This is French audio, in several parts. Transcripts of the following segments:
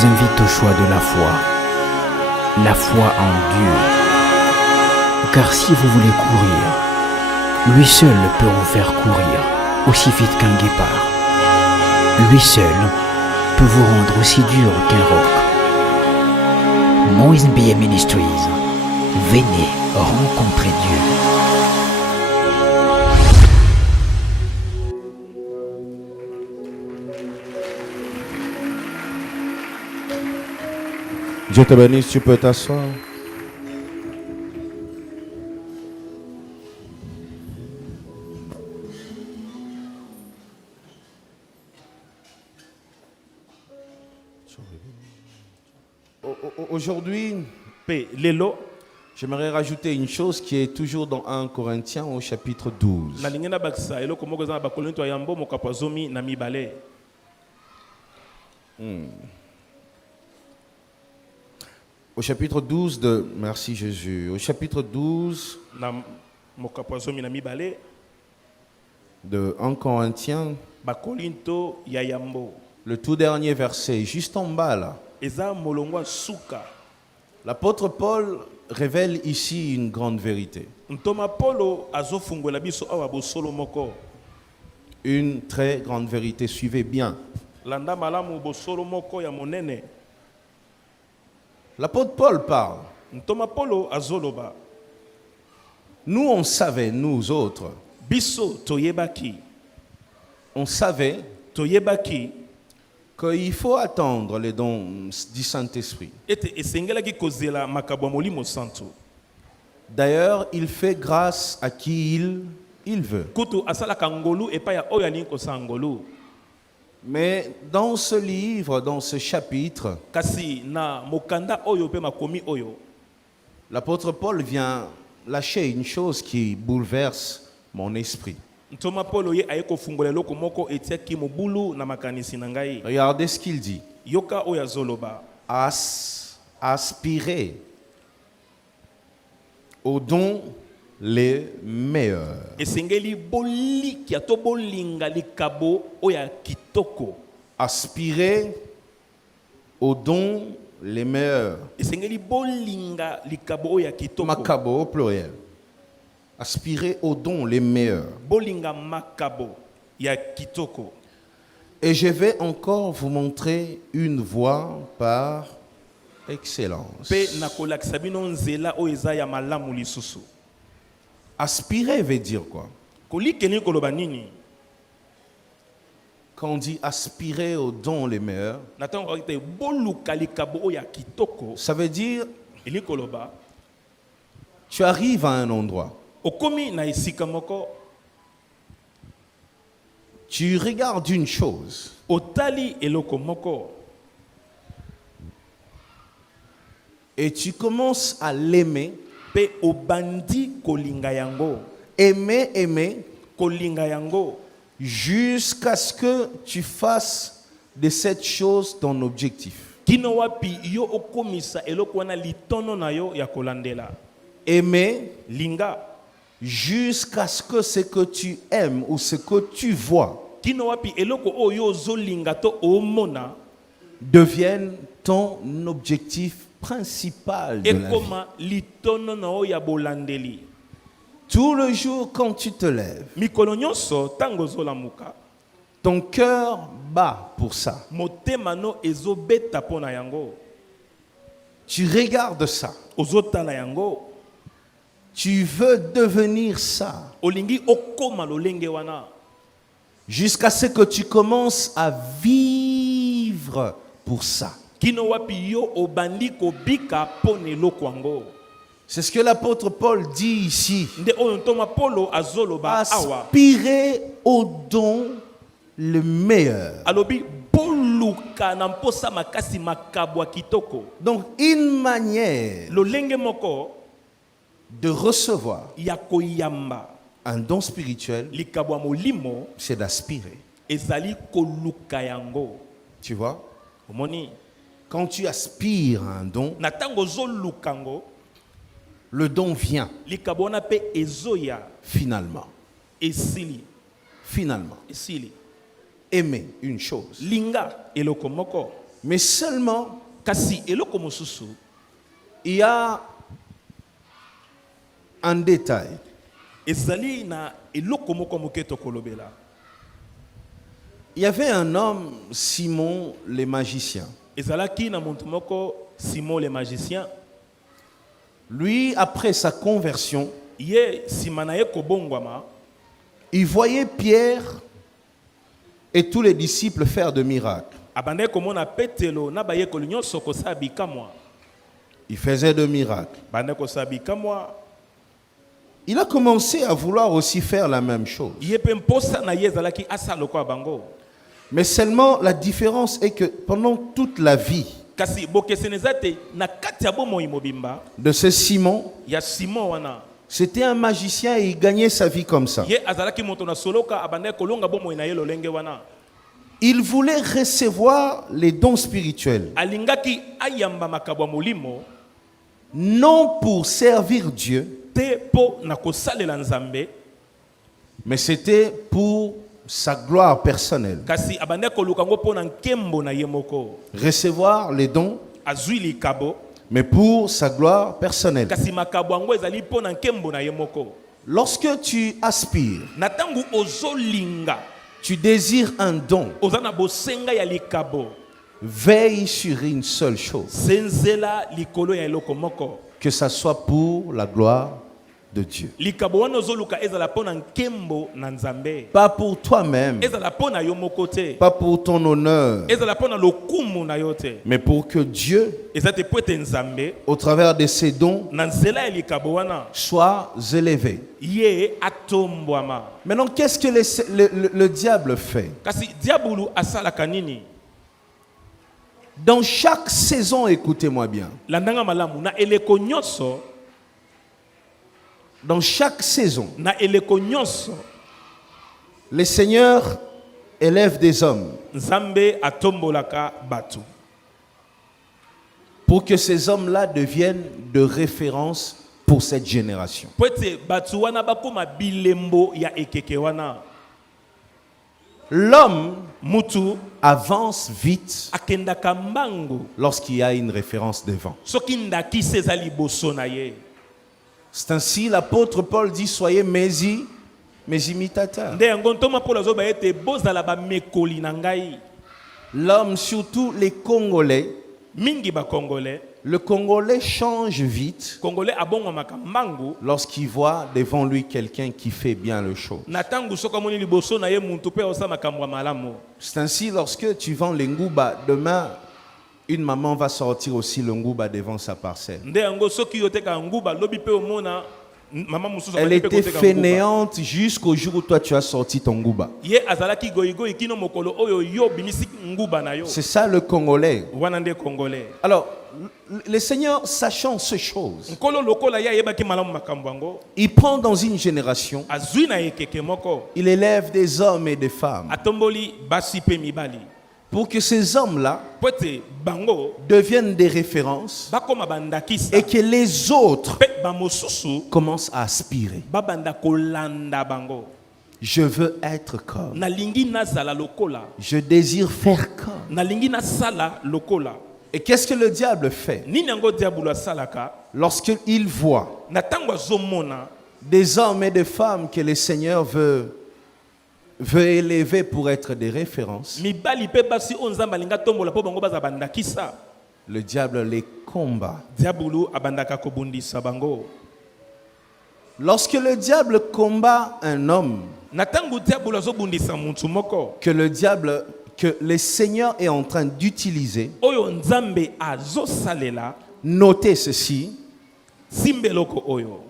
vous invite au choix de la foi en Dieu. Car si vous voulez courir, lui seul peut vous faire courir aussi vite qu'un guépard. Lui seul peut vous rendre aussi dur qu'un roc. Moïse Mbiye Ministries, venez rencontrer Dieu. Dieu te bénisse, tu peux t'asseoir. Aujourd'hui, j'aimerais rajouter une chose qui est toujours dans 1 Corinthiens au chapitre 12. Au chapitre 12 de... Merci Jésus. Au chapitre 12 de 1 Corinthiens, le tout dernier verset, juste en bas là. L'apôtre Paul révèle ici une grande vérité. Une très grande vérité, suivez bien. L'apôtre Paul parle. Nous, on savait, nous autres, on savait qu'il faut attendre les dons du Saint-Esprit. D'ailleurs, il fait grâce à qui il veut. Mais dans ce livre, dans ce chapitre, l'apôtre Paul vient lâcher une chose qui bouleverse mon esprit. Regardez ce qu'il dit. Aspirez aux dons les meilleurs. Aspirez aux dons les meilleurs. Makabo au pluriel. Aspirez aux dons les meilleurs. Et je vais encore vous montrer une voie par excellence. Aspirer veut dire quoi? Quand on dit aspirer aux dons les meilleurs, ça veut dire tu arrives à un endroit. Tu regardes une chose. Et tu commences à l'aimer. Aimer. Jusqu'à ce que tu fasses de cette chose ton objectif. Aimer jusqu'à ce que ce que tu aimes ou ce que tu vois devienne ton objectif principal de la vie. Tout le jour quand tu te lèves, ton cœur bat pour ça. Tu regardes ça. Tu veux devenir ça. Jusqu'à ce que tu commences à vivre pour ça. C'est ce que l'apôtre Paul dit ici. Aspirez au don le meilleur. Donc une manière de recevoir un don spirituel, c'est d'aspirer. Tu vois? Quand tu aspires à un don, le don vient. Finalement. Aimer une chose. Mais seulement, kasi eloko mosusu il y a un détail. ezali na eloko moko moke tokolobela. Il y avait un homme, Simon le magicien. ezalaki na moto moko Simon le magicien. Lui, après sa conversion, ye nsima na ye kobongwama il voyait Pierre et tous les disciples faire de miracles. abandaki komona petelo na bayekoli nyonso kosala bikamwa. Il faisait de miracles. bandaki kosala bikamwa. Il a commencé à vouloir aussi faire la même chose. ye mpe mposa na ye ezalaki asala lokola bango. Mais seulement la différence est que pendant toute la vie kasi bokeseni eza te na kati ya bomoi mobimba de ce Simon, ya Simon wana c'était un magicien et il gagnait sa vie comme ça. ye azalaki moto na soloka abandaki kolonga bomoi na ye lolenge wana. Il voulait recevoir les dons spirituels, alingaki ayamba makabo ya molimo non pour servir Dieu, te mpo na kosalela nzambe, mais c'était pour sa gloire personnelle. kasi abandaki koluka ngo mpo na nkembo na ye moko. Recevoir les dons, azwi likabo mais pour sa gloire personnelle. kasi makabo yango ezali mpo na nkembo na ye moko. Lorsque tu aspires, na ntango ozolinga tu désires un don, oza na bosenga ya likabo, veille sur une seule chose, senzela likolo ya eloko moko, que ça soit pour la gloire de Dieu. likabo wana ozoluka ezala mpo na nkembo na nzambe, Pas pour toi-même, ezala mpo na yo moko te, pas pour ton honneur, ezala mpo na lokumu na yo te, mais pour que Dieu, eza te po ete nzambe au travers de ses dons, na nzela ya likabo wana soit élevé. ye atombwama. Maintenant, qu'est-ce que le diable fait? kasi diabulu asalaka nini? Dans chaque saison, écoutez-moi bien, landanga malamu na eleko nyonso, dans chaque saison, na eleko nyonso le Seigneur élève des hommes nzambe atombolaka batu pour que ces hommes-là deviennent de référence pour cette génération. po ete batu wana bakoma bilembo ya ekeke wana. L'homme mutu avance vite akendaka mbangu lorsqu'il y a une référence devant. soki ndakisa eza liboso na ye. C'est ainsi l'apôtre Paul dit, soyez mes imitateurs. nde yango ntoma mpona azoba ete bozala bamekoli na ngai. L'homme, surtout les Congolais, mingi bakongole, le Congolais change vite kongole abongwamaka mbangu lorsqu'il voit devant lui quelqu'un qui fait bien le chose. na ntango soki amoni liboso na ye muntu mpe osala makambo ya malamu. C'est ainsi lorsque tu vends les ngouba, demain, une maman va sortir aussi le ngouba devant sa parcelle. nde yango soki yo oteka nguba lobi mpe omona mama mosusu Elle abandi mpe était koteka nguba. fainéante jusqu'au jour où toi tu as sorti ton ngouba. ye azalaki goyigoyi kino mokolo oyo yo bimisi nguba na yo. C'est ça le Congolais. wana nde congolais. Alors, le Seigneur, sachant ces choses, nkolo lokola ye ayebaki malamu makambo yango, il prend dans une génération, azwi na ekeke moko, il élève des hommes et des femmes atomboli basi mpe mibali pour que ces hommes-là po ete bango deviennent des références bakoma bandakisa et que les autres mpe bamosusu commencent à aspirer. babanda kolanda bango. Je veux être comme, nalingi nazala lokola, je désire faire comme. nalingi nasala lokola. Et qu'est-ce que le diable fait? nini yango diabolo asalaka? Lorsqu'il voit na ntango azomona des hommes et des femmes que le Seigneur veut élever pour être des références, mibali mpe basi oyo nzambe alingi atombola mpo bango bazala bandakisa, le diable les combat. diabolo abandaka kobundisa bango. Lorsque le diable combat un homme, na ntango diabolo azobundisa mutu moko que le Seigneur est en train d'utiliser, oyo nzambe azosalela, notez ceci, simbeloko oyo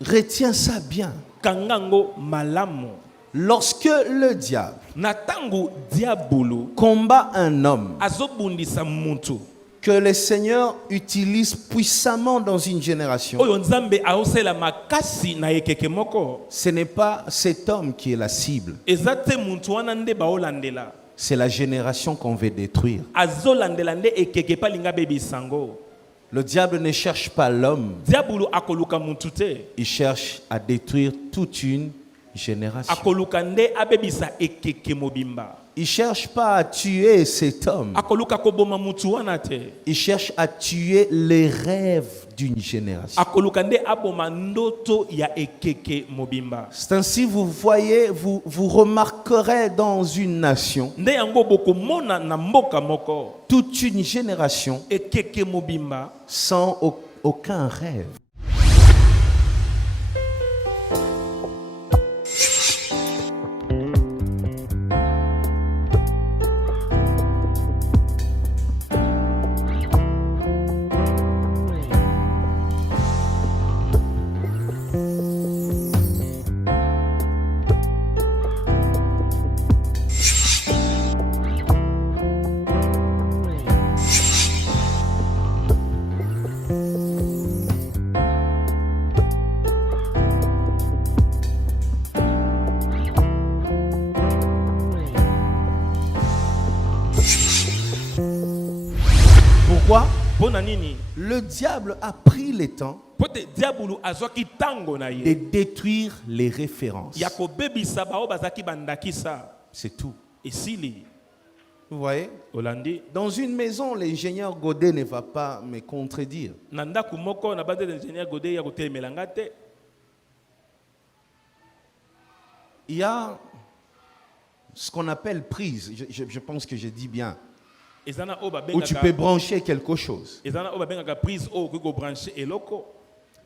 retiens ça bien. kangango malamu. Lorsque le diable na ntango diabolo combat un homme azobundisa mutu que le Seigneur utilise puissamment dans une génération, oyo nzambe aosala makasi na ekeke moko, ce n'est pas cet homme qui est la cible, eza te mutu wana nde baolandela, c'est la génération qu'on veut détruire. azolandela nde ekeke pa linga bebisango. Le diable ne cherche pas l'homme, diabolo akoluka mutu te, il cherche à détruire toute une génération. akoluka nde abebisa ekeke mobimba Il ne cherche pas à tuer cet homme. akoluka koboma mutu wana te Il cherche à tuer les rêves d'une génération. akoluka nde aboma ndoto ya ekeke mobimba C'est ainsi, vous voyez, vous remarquerez dans une nation, nde yango bokomona na mboka moko toute une génération ekeke mobimba sans aucun rêve. Pourquoi? mpona nini Le diable a pris le temps po te diabulu azwaki ntango na de ye détruire les références. ya kobebisa bao bazalaki bandakisa C'est tout. esili Vous voyez? olandi Dans une maison, l'ingénieur Godet ne va pas me contredire. na ndako moko na bande d'ingénieur Godé ya kotelemela nga te Il y a ce qu'on appelle prise. Je pense que je dis bien. ezana oyo Où tu peux brancher quelque chose. ezana oyo babengaka prise oyo okoki kobranche eloko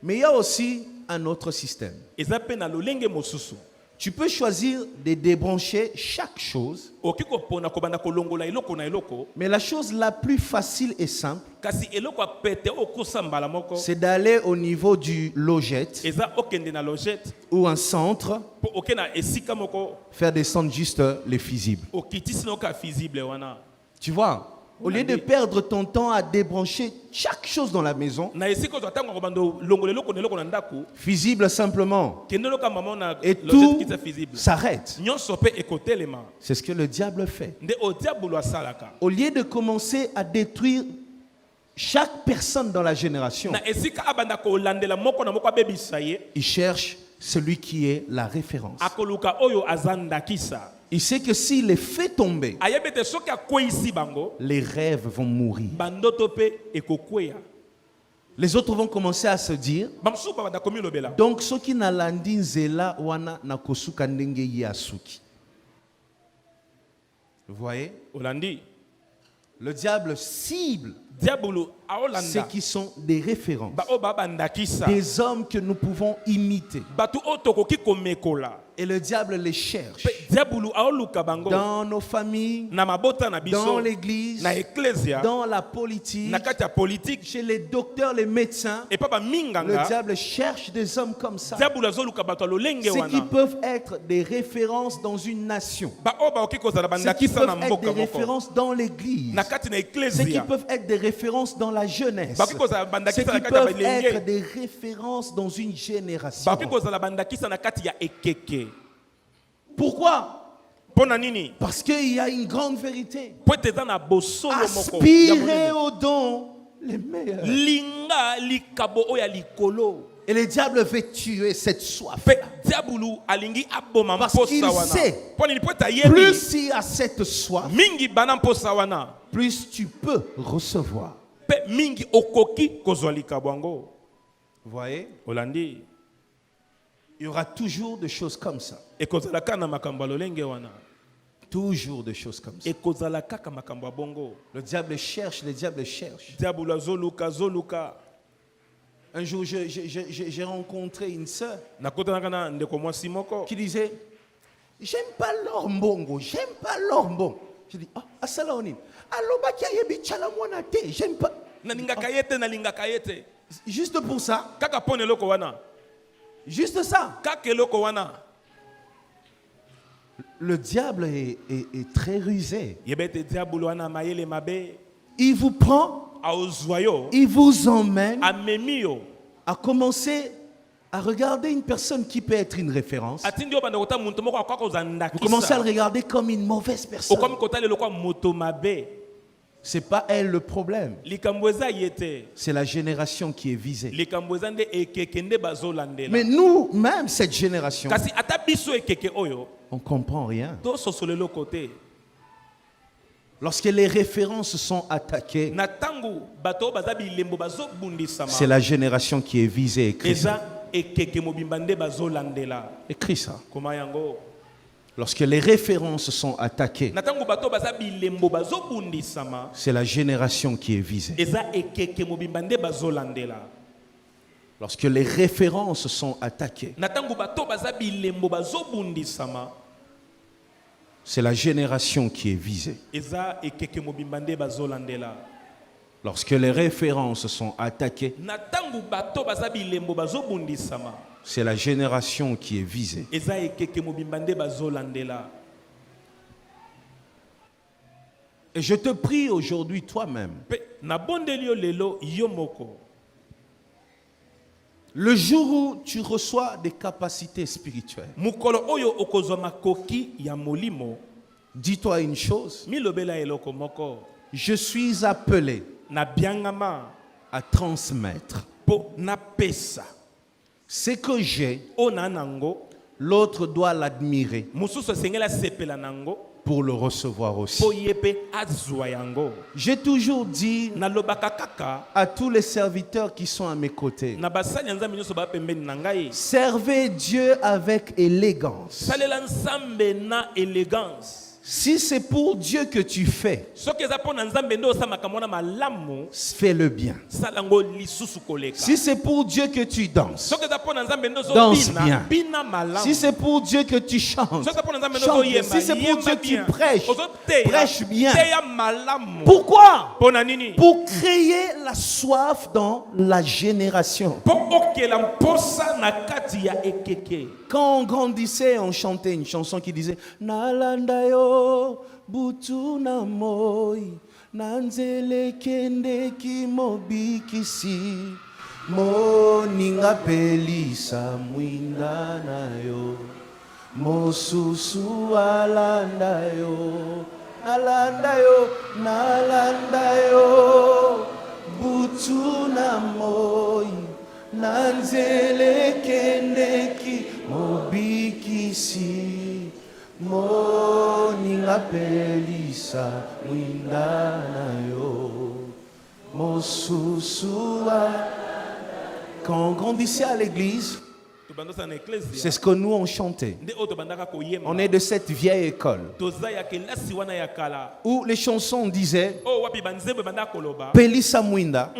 Mais il y a aussi un autre système. eza mpe na lolenge mosusu Tu peux choisir de débrancher chaque chose. okoki kopona kobanda kolongola eloko na eloko Mais la chose la plus facile et simple, kasi eloko ya pete oyo okosa mbala moko c'est d'aller au niveau du logette eza okende na logette ou un centre, mpo oke na esika moko faire descendre juste les fusibles. okitisi na oka visible wana Tu vois, au lieu de perdre ton temps à débrancher chaque chose dans la maison, na esika ozwa ntango ya kobanda olongola eloko na eloko na ndako fusible simplement, kende loka mama na et logette tout kitisa visible s'arrête. nyonso mpe ekotelema C'est ce que le diable fait. nde odiabolo asalaka Au lieu de commencer à détruire chaque personne dans la génération, na esika abanda kolandela moko na moko abebisa ye il cherche celui qui est la référence. akoluka oyo aza ndakisa Il sait que s'il les fait tomber, ayebi ete soki akweyisi bango les rêves vont mourir. bandoto mpe ekokweya Les autres vont commencer à se dire, bamosusu babanda komilobela donc ce qui n'a landi nzela wana na kosuka ndenge ye asuki. Vous voyez? olandi Le diable cible diabolo ceux aolanda qui sont des références, baoyo babandakisa des hommes que nous pouvons imiter. bato oyo tokoki komekola Et le diable les cherche mpe diabolo aoluka bango dans nos familles, na mabota na dans biso l'église, na eklesia dans la politique, na kati ya politike chez les docteurs, les médecins. epa Le baminganga diable cherche des hommes comme ça. diabolo azoluka bato ya lolenge Ceux qui wana peuvent être des références dans une nation. baoyo bakoki kozala Ceux qui bandakisa na peuvent être mboka des moko références dans l'église. na kati na Ceux qui eklesia peuvent être des références dans la jeunesse. bakoki kozala Ceux bandakisa qui na kati ya peuvent être balenge des références dans une génération. bakoki kozala bandakisa na kati ya ekeke Pourquoi? mpo na nini Parce qu'il y a une grande vérité. po ete eza na bosolo moko ya Aspirez monene. aux dons les meilleurs. linga likabo oyo ya likolo Et le diable veut tuer cette soif. mpe diabulu alingi aboma Parce qu'il mposa wana sait, mpo nini po ete ayebi Plus il y a cette soif, mingi bana mposa wana plus tu peux recevoir. mpe mingi okoki kozwa likabo yango Vous voyez? olandi Il y aura toujours des choses comme ça. ekozala kaka na makambo ya lolenge wana Toujours des choses comme ça. ekozala kaka makambo ya bongo Le diable cherche, le diable cherche. diabulu azoluka Un jour, j'ai rencontré une sœur nakotanaka na ndeko mwasi moko qui disait, j'aime pas leur mbongo, j'aime pas leur mbongo. Je dis, ah, asalaoni. Aloba kia yebi chala mwana te, j'aime pas. nalingaka ye te nalingaka ye te Juste pour ça, kaka mpo na eloko wana juste ça. kaka eloko wana Le diable est très rusé. yeba ete diabulu wana mayele mabe Il vous prend, aozwa yo il vous emmène amemi yo à commencer à regarder une personne qui peut être une référence. atindi yo banda kota muntu moko akoka Vous commencez à le kozandakisa regarder comme une mauvaise personne. okomi kotala eloko ya moto mabe C'est pas elle le problème. likambo eza ye te, C'est la génération qui est visée. likambo eza nde ekeke nde bazolandela. Mais nous, même cette génération, Kasi ata biso ekeke oyo on comprend rien. tososolelo kote. Lorsque les références sont attaquées, Na tangu bato baza bilembo bazobundisama, c'est la génération qui est visée. Écris ça. eza ekeke mobimba nde bazolandela. Écris ça. Koma yango. Lorsque les références sont attaquées, Na tangu bato baza bilembo bazobundisama, c'est la génération qui est visée. eza ekeke mobimba nde bazolandela. Lorsque les références sont attaquées, Na tangu bato baza bilembo bazobundisama, c'est la génération qui est visée. eza ekeke mobimba nde bazolandela. Lorsque les références sont attaquées, Na tangu bato baza bilembo bazobundisama, c'est la génération qui est visée. eza ekeke mobimba nde bazolandela. Et je te prie aujourd'hui toi-même, Pe na bondeli yo lelo yo moko, le jour où tu reçois des capacités spirituelles, mukolo oyo okozwa makoki ya molimo, dis-toi une chose, milobela eloko moko, je suis appelé na biangama à transmettre po na pesa ce que j'ai, ona nango, l'autre doit l'admirer mususu asengela sepela nango, pour le recevoir aussi. po yepe azwa yango. J'ai toujours dit Nalobaka kaka à tous les serviteurs qui sont à mes côtés, na basali nzambe nyonso ba pembeni na ngai, servez Dieu avec élégance. salela nzambe na élégance. Si c'est pour Dieu que tu fais, Soki eza po na nzambe nde osamaka mona malamu, fais-le bien. salango lisusu koleka. Si c'est pour Dieu que tu danses, Soki eza po na nzambe nde danse bien. ozobina, bina malamu. si c'est pour Dieu que tu chantes, Soki eza po na nzambe nde chante. ozoyemba, Si c'est pour yemba Dieu que tu bien. prêches, Ozoteya, prêche bien. teya malamu. Pourquoi? Po na nini? Pour créer la soif dans la génération. Po okela mposa na kati ya ekeke. Quand on grandissait, on chantait une chanson qui disait Nalanda yo butu na moi nanzele kende ki mobikisi moninga pelisa mwinda na yo mosusu alanda yo nalanda yo butu na moi nanzele kendeki mobikisi moninga pelisa mwinda na yo mosusua. Quand on grandissait à l'église, Tobandosa na ecclesia. c'est ce que nous on chantait. Nde oyo tobandaka koyemba. On est de cette vieille école Toza ya kelasi wana ya kala. où les chansons disaient Oh wapi banzembe bandaka koloba. pelisa mwinda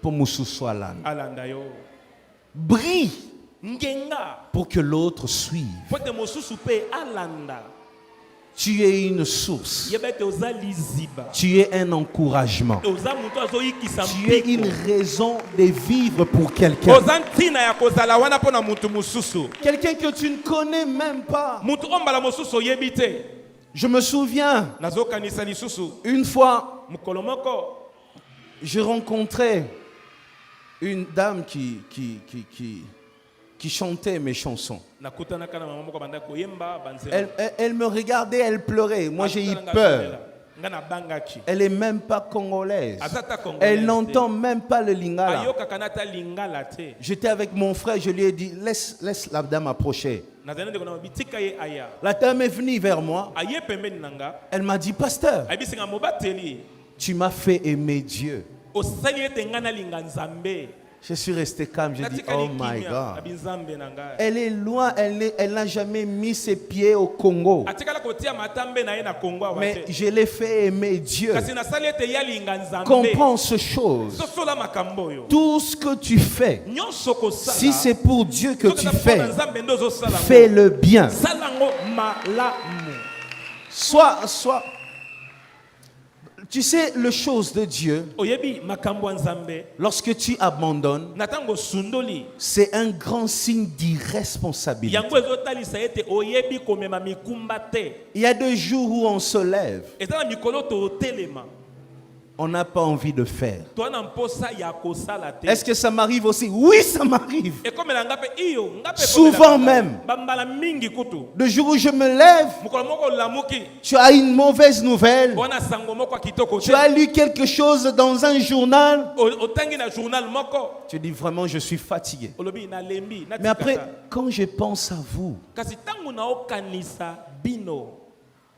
pour mususua lana. Alanda yo. Brille Ngenga. pour que l'autre suive. Pote mosusu pe alanda. Tu es une source. Yebete oza liziba. Tu es un encouragement. Oza muto azoyikisa Tu es une mpiko. raison de vivre pour quelqu'un. Oza ntina ya kozala wana pona mutu mosusu. Quelqu'un que tu ne connais même pas. Mutu ombala mosusu oyebi te. Je me souviens, Nazokanisa lisusu. une fois, Mukolo moko. j'ai rencontré une dame qui chantait mes chansons. Nakutanaka na mama moko banda koyemba banzembe. Elle me regardait, elle pleurait. Moi, j'ai eu peur. Ngana bangaki. Elle n'est même pas congolaise. Azata congolaise. Elle n'entend même pas le lingala. Ayoka kanata lingala te. J'étais avec mon frère, je lui ai dit, laisse la dame approcher. Nazana de kona bitika ye aya. La dame est venue vers moi. Aye pembeni nanga. Elle m'a dit, pasteur, Abisinga mobateli. tu m'as fait aimer Dieu. Osali ete ngana linga nzambe. Je suis resté calme, j'ai dit, oh my God. Abinzambe nanga. Elle est loin, elle n'a jamais mis ses pieds au Congo. Atikala kotia matambe na ye na Kongo Mais awate. je l'ai fait aimer Dieu. Kasi na sali ete ya linga nzambe. Comprends ce chose. Sosola makambo yo. Tout ce que tu fais, Nyonso kosala. si c'est pour Dieu que Soki tu eza mpona fais, nzambe nde ozosala ngo. fais-le bien. Salango malamu. Soit, tu sais, les choses de Dieu, Oyebi makambo ya nzambe. lorsque tu abandonnes, Natango sundoli. c'est un grand signe d'irresponsabilité. Yango ezotalisa ete oyebi komema mikumba te. Il y a des jours où on se lève Eza na mikolo totelema. on n'a pas envie de faire. Toi na mposa ya kosala te. Est-ce que ça m'arrive aussi? Oui, ça m'arrive. Et comme la ngape iyo, ngape Souvent même. Bambala mingi kutu. Le jour où je me lève, Mukolo moko lamuki. tu as une mauvaise nouvelle. Wana sango moko kitoko te. Tu as lu quelque chose dans un journal. Otangi na journal moko. Tu dis vraiment, je suis fatigué. Olobi na lembi na. Mais après, quand je pense à vous, kasi tangu na okanisa bino.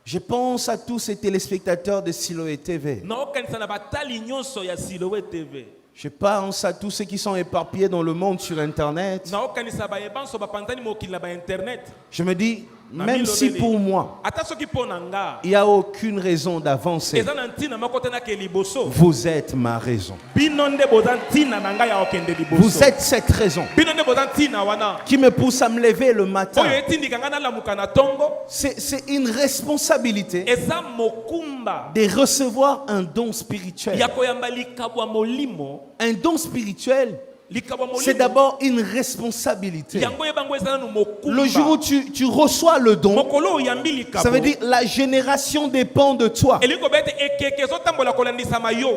je pense à tous ces téléspectateurs de Siloé TV. Na okanisa na batali nyonso ya Siloé TV. Je pense à tous ceux qui sont éparpillés dans le monde sur Internet. Na okanisa ba yebanso ba pantani mokili na ba internet. Je me dis, même si pour moi, ata soki pona nga. il n'y a aucune raison d'avancer, Eza na ntina moko tena ke liboso. vous êtes ma raison. Bino nde bozan ntina na nga ya okende liboso. Vous êtes cette raison Bino nde bozan ntina wana. qui me pousse à me lever le matin. Oyo etindika nga na lamuka na tongo. C'est une responsabilité Eza mokumba. de recevoir un don spirituel. Ya koyamba likabwa molimo. Un don spirituel, Likabwa molimo. c'est d'abord une responsabilité. Yango yebango eza na mokumba. Le jour où tu reçois le don, Mokolo oyambi likabo. ça veut dire la génération dépend de toi. Eliko bete ekeke zotambola kolandisa mayo.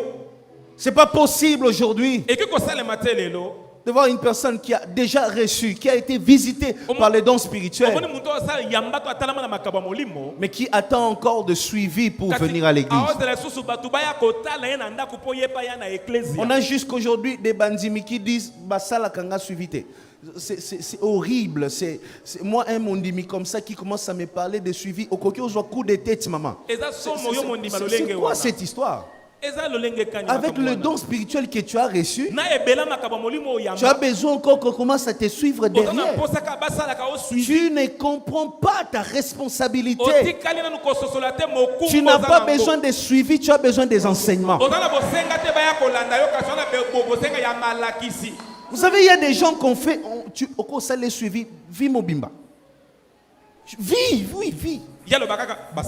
C'est pas possible aujourd'hui Eki kosalema te lelo. de voir une personne qui a déjà reçu, qui a été visitée par les dons spirituels, Omoni muto asala yamba to atalama na makabwa molimo. mais qui attend encore de suivi pour venir à l'église. Aozela susu batu baya kotala ye na ndako po yepa ya na ecclesia. On a jusqu'aujourd'hui des bandimi qui disent Basala Kanga suivité. C'est horrible. Moi, un mondimi comme ça qui commence à me parler de suivi. Au coquille, on coup de tête, maman. C'est quoi cette histoire? Avec le don spirituel que tu as reçu, tu as besoin encore qu'on commence à te suivre derrière. Tu ne comprends pas ta responsabilité. Tu n'as pas besoin de suivi, tu as besoin des enseignements. Vous savez, il y a des gens qu'on fait, on les suivi, vie mobimba. Vie.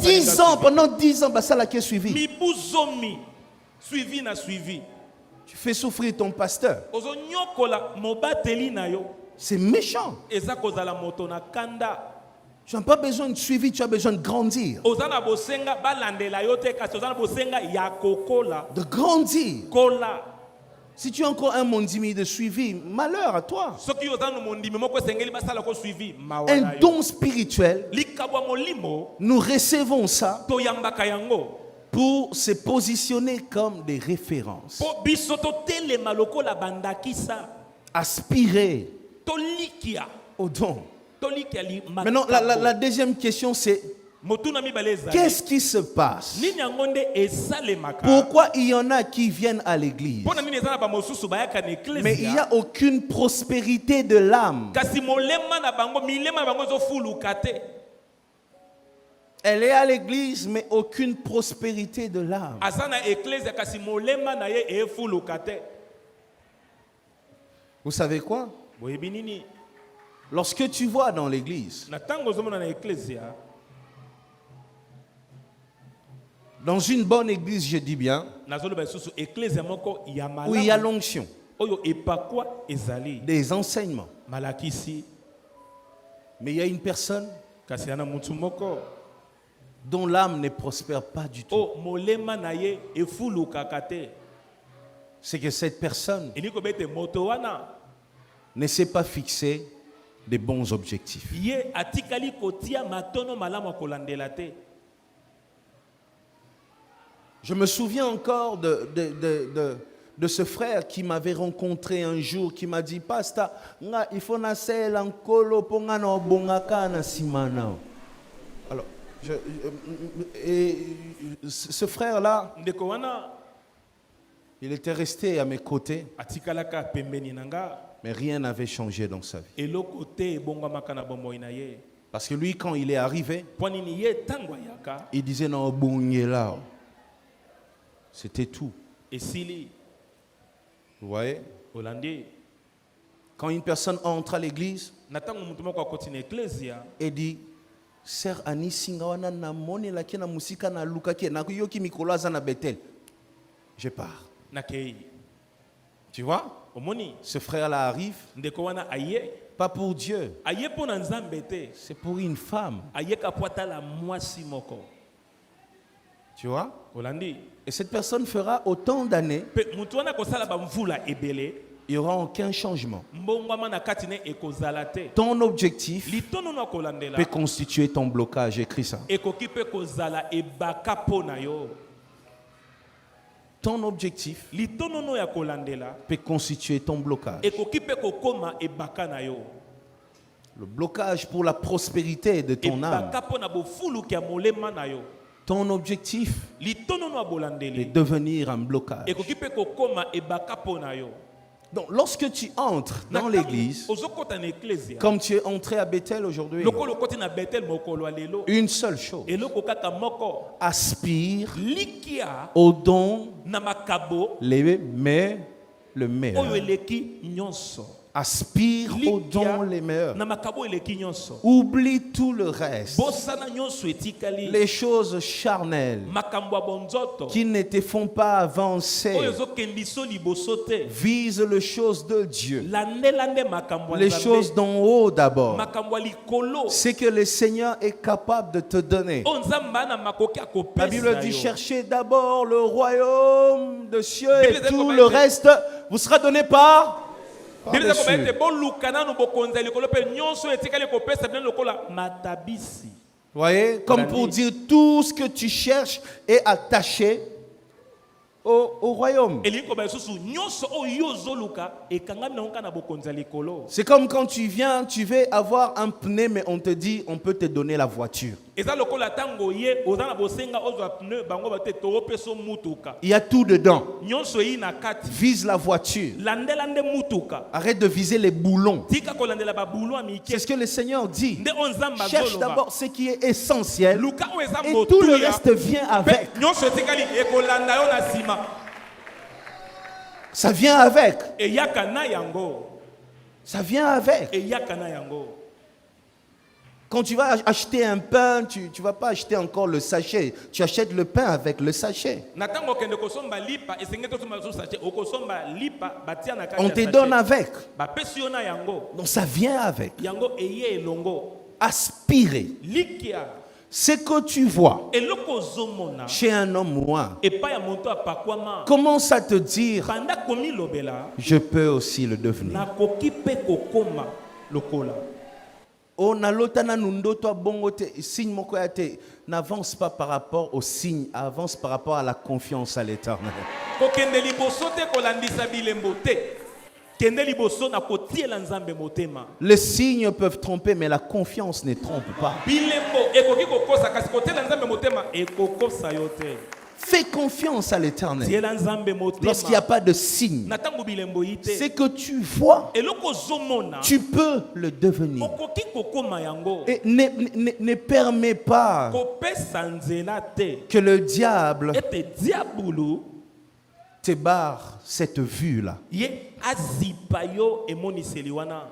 10 ans, pendant 10 ans, ça l'a suivi. Suivi na suivi. Tu fais souffrir ton pasteur. C'est méchant. Tu n'as pas besoin de suivi, tu as besoin de grandir. De grandir. Si tu as encore un mondimi de suivi, malheur à toi. Un don spirituel, nous recevons ça pour se positionner comme des références. Aspirer au don. Maintenant, la deuxième question, c'est qu'est-ce qui se passe? Pourquoi il y en a qui viennent à l'église, mais il n'y a aucune prospérité de l'âme? Elle est à l'église, mais aucune prospérité de l'âme. Vous savez quoi? Lorsque tu vois dans l'église, dans une bonne église, je dis bien, où il y a l'onction, des enseignements, mais il y a une personne dont l'âme ne prospère pas du tout. C'est que cette personne ne s'est pas fixé des bons objectifs. Je me souviens encore de ce frère qui m'avait rencontré un jour, qui m'a dit, Pasteur, il faut naser l'ankolo pour nga bongaka na simana. Alors, et ce frère-là, il était resté à mes côtés, mais rien n'avait changé dans sa vie. Parce que lui, quand il est arrivé, il disait non, là. C'était tout. Vous voyez? Quand une personne entre à l'église et dit, Sœur Annie Singawana na mone la kena musika na luka ke na yoki mikolo za na Bethel, je pars. Tu vois? Ce frère-là arrive, pas pour Dieu, c'est pour une femme. Tu vois? Olandi. Et cette personne fera autant d'années, Pe mutu wana kosala ba mvula ebele. il n'y aura aucun changement. Mbongwama na kati ne ekozala te. Ton objectif Litono na kolandela. peut constituer ton blocage. Écris ça. Ekoki pe kozala ebaka pona yo. Ton objectif Litono no ya kolandela. peut constituer ton blocage. Ekoki pe kokoma ebaka na yo. Le blocage pour la prospérité de ton âme. Ebaka pona bo fulu kia molema na yo. Ton objectif Litono no est abolandeli. devenir un blocage. Ekoki pe kokoma ebaka pona yo. Donc, lorsque tu entres dans l'église, Ozokota na ecclesia. comme tu es entré à Bethel aujourd'hui, Lokolo koti na Bethel mokolo alelo. une seule chose, Eloko kaka moko. aspire Likia au don, na makabo le meilleur. oyo eleki nyonso. Aspire au Likia don les meilleurs. na makabo eleki nyonso. Oublie tout le reste. Bosana nyonso etikali. Les choses charnelles Makambo ya bonzoto. qui ne te font pas avancer. Oyo ezokendiso liboso te. Vise les choses de Dieu. Lande makambo ya Les Nzambe. choses d'en haut d'abord. Makambo ya likolo. C'est que le Seigneur est capable de te donner. Oyo Nzambe ana makoki akopesa La Bible dit yo. cherchez d'abord le royaume de cieux et Bible tout dit, le reste vous sera donné par Bible eza koba dessus. ete boluka nanu bokonza likolo mpe nyonso etikali kopesa bino lokola matabisi. Voyez, comme pour dire tout ce que tu cherches est attaché au royaume. Elingi koba lisusu nyonso oyo yo ozoluka ekangami nango kaka na bokonza likolo. C'est comme quand tu viens, tu veux avoir un pneu, mais on te dit on peut te donner la voiture. Eza lokola tango ye oza na bosenga ozwa pneu bango bate toopesa mutuka. Il y a tout dedans. Nyonso eyi na kati. Vise la voiture. Landela nde mutuka. Arrête de viser les boulons. Tika kolandela ba bulu amike. C'est ce que le Seigneur dit. Nde onzamba Cherche zoloba. d'abord ce qui est essentiel Luka oyo eza et tout le motuya. reste vient avec. Pe nyonso etikali ekolanda yo na sima. Ça vient avec. Eyaka na yango. Ça vient avec. Eyaka na yango. Quand tu vas acheter un pain, tu ne vas pas acheter encore le sachet. Tu achètes le pain avec le sachet. Natango kende kosomba lipa esengete osomba so sachet okosomba lipa batia na kati. On te donne avec. Ba pesi yo na yango. Donc ça vient avec. Yango eye elongo. Aspirer. Likia. Ce que tu vois Eloko zomona. chez un homme ou un, Epa ya moto apakwama. commence à te dire, Banda komi lobela. je peux aussi le devenir. Na koki pe kokoma lokola. Oh, nalotana nundoto bongote, signe moko ya te. N'avance pas par rapport au signe, avance par rapport à la confiance à l'Éternel. Kokende liboso te kolandisa bilembo te. Kende liboso na kotiela nzambe motema. Les signes peuvent tromper, mais la confiance ne trompe pas. Bilembo ekoki kokosa kasi kotiela nzambe motema ekokosa yo te. Fais confiance à l'Éternel. Tiela nzambe motema. Lorsqu'il n'y a pas de signe, Na tango bilembo yite. c'est que tu vois, Eloko zomona. tu peux le devenir. Okoki kokoma yango. Et ne permets pas Kopesa nzela te. que le diable Ete diabulu te barre cette vue-là. ye azipa yo emoniseli wana.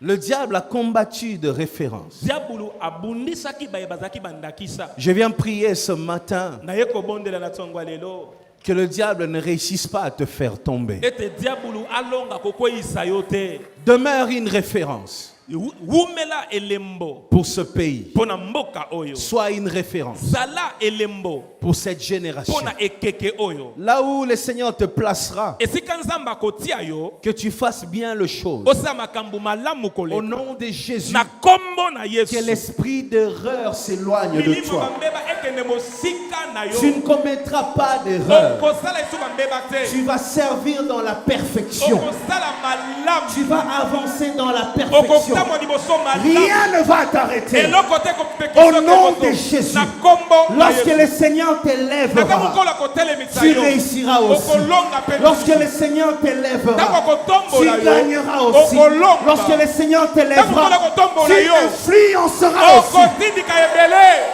Le diable a combattu de référence. Diabulu abundisaki baye bazaki bandakisa. Je viens prier ce matin Na ye kobondela na tsongwa lelo. que le diable ne réussisse pas à te faire tomber. Ete diabulu alonga kokweyisa yo te. Demeure une référence Wumela elembo. pour ce pays. Pona mboka oyo. Sois une référence Zala elembo. pour cette génération. Pona ekeke oyo. Là où le Seigneur te placera, Esika nzamba kotia yo. que tu fasses bien les choses. Osa makambu malamu Au koleka. nom de Jésus, Na kombo na que Yesu. l'esprit d'erreur s'éloigne de Milimo toi. bambeba ekende mosika na yo. Tu ne commettras pas d'erreur. Okosala esu bambeba te. Tu vas servir dans la perfection. Okosala malamu. Tu vas avancer dans la perfection. Okotamo liboso malamu. Rien ne va t'arrêter. Eloko te kopekisa Au nom te de koso. Jésus, Na kombo na lorsque Yesu. le Seigneur t'élèvera, Nakamukola kotelemisa tu yo. réussiras aussi. Okolonga pe. Lorsque le Seigneur t'élèvera, Nako kotombola tu yo. gagneras aussi. Okolonga. Lorsque le Seigneur t'élèvera, Nako kotombola tu yo. influenceras aussi. Okotindika ebele.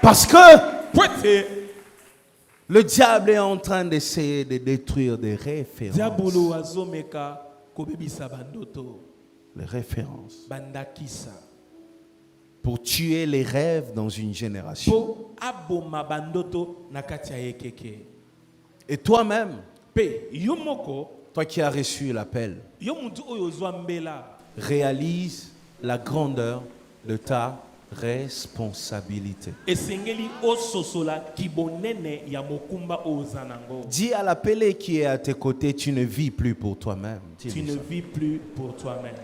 Parce que Pwete. le diable est en train d'essayer de détruire des références. Diabolo azomeka kobebisa bandoto. Les références. Bandakisa. Pour tuer les rêves dans une génération. Po aboma bandoto nakati ya ekeke. Et toi-même, Pe yomoko toi qui as reçu l'appel, yo mutu oyo zwa mbela. réalise la grandeur de ta responsabilité. Esengeli ososola kibonene ya mokumba ozanango. Dis à l'appelé qui est à tes côtés, tu ne vis plus pour toi-même. Tu ne vis plus pour toi-même.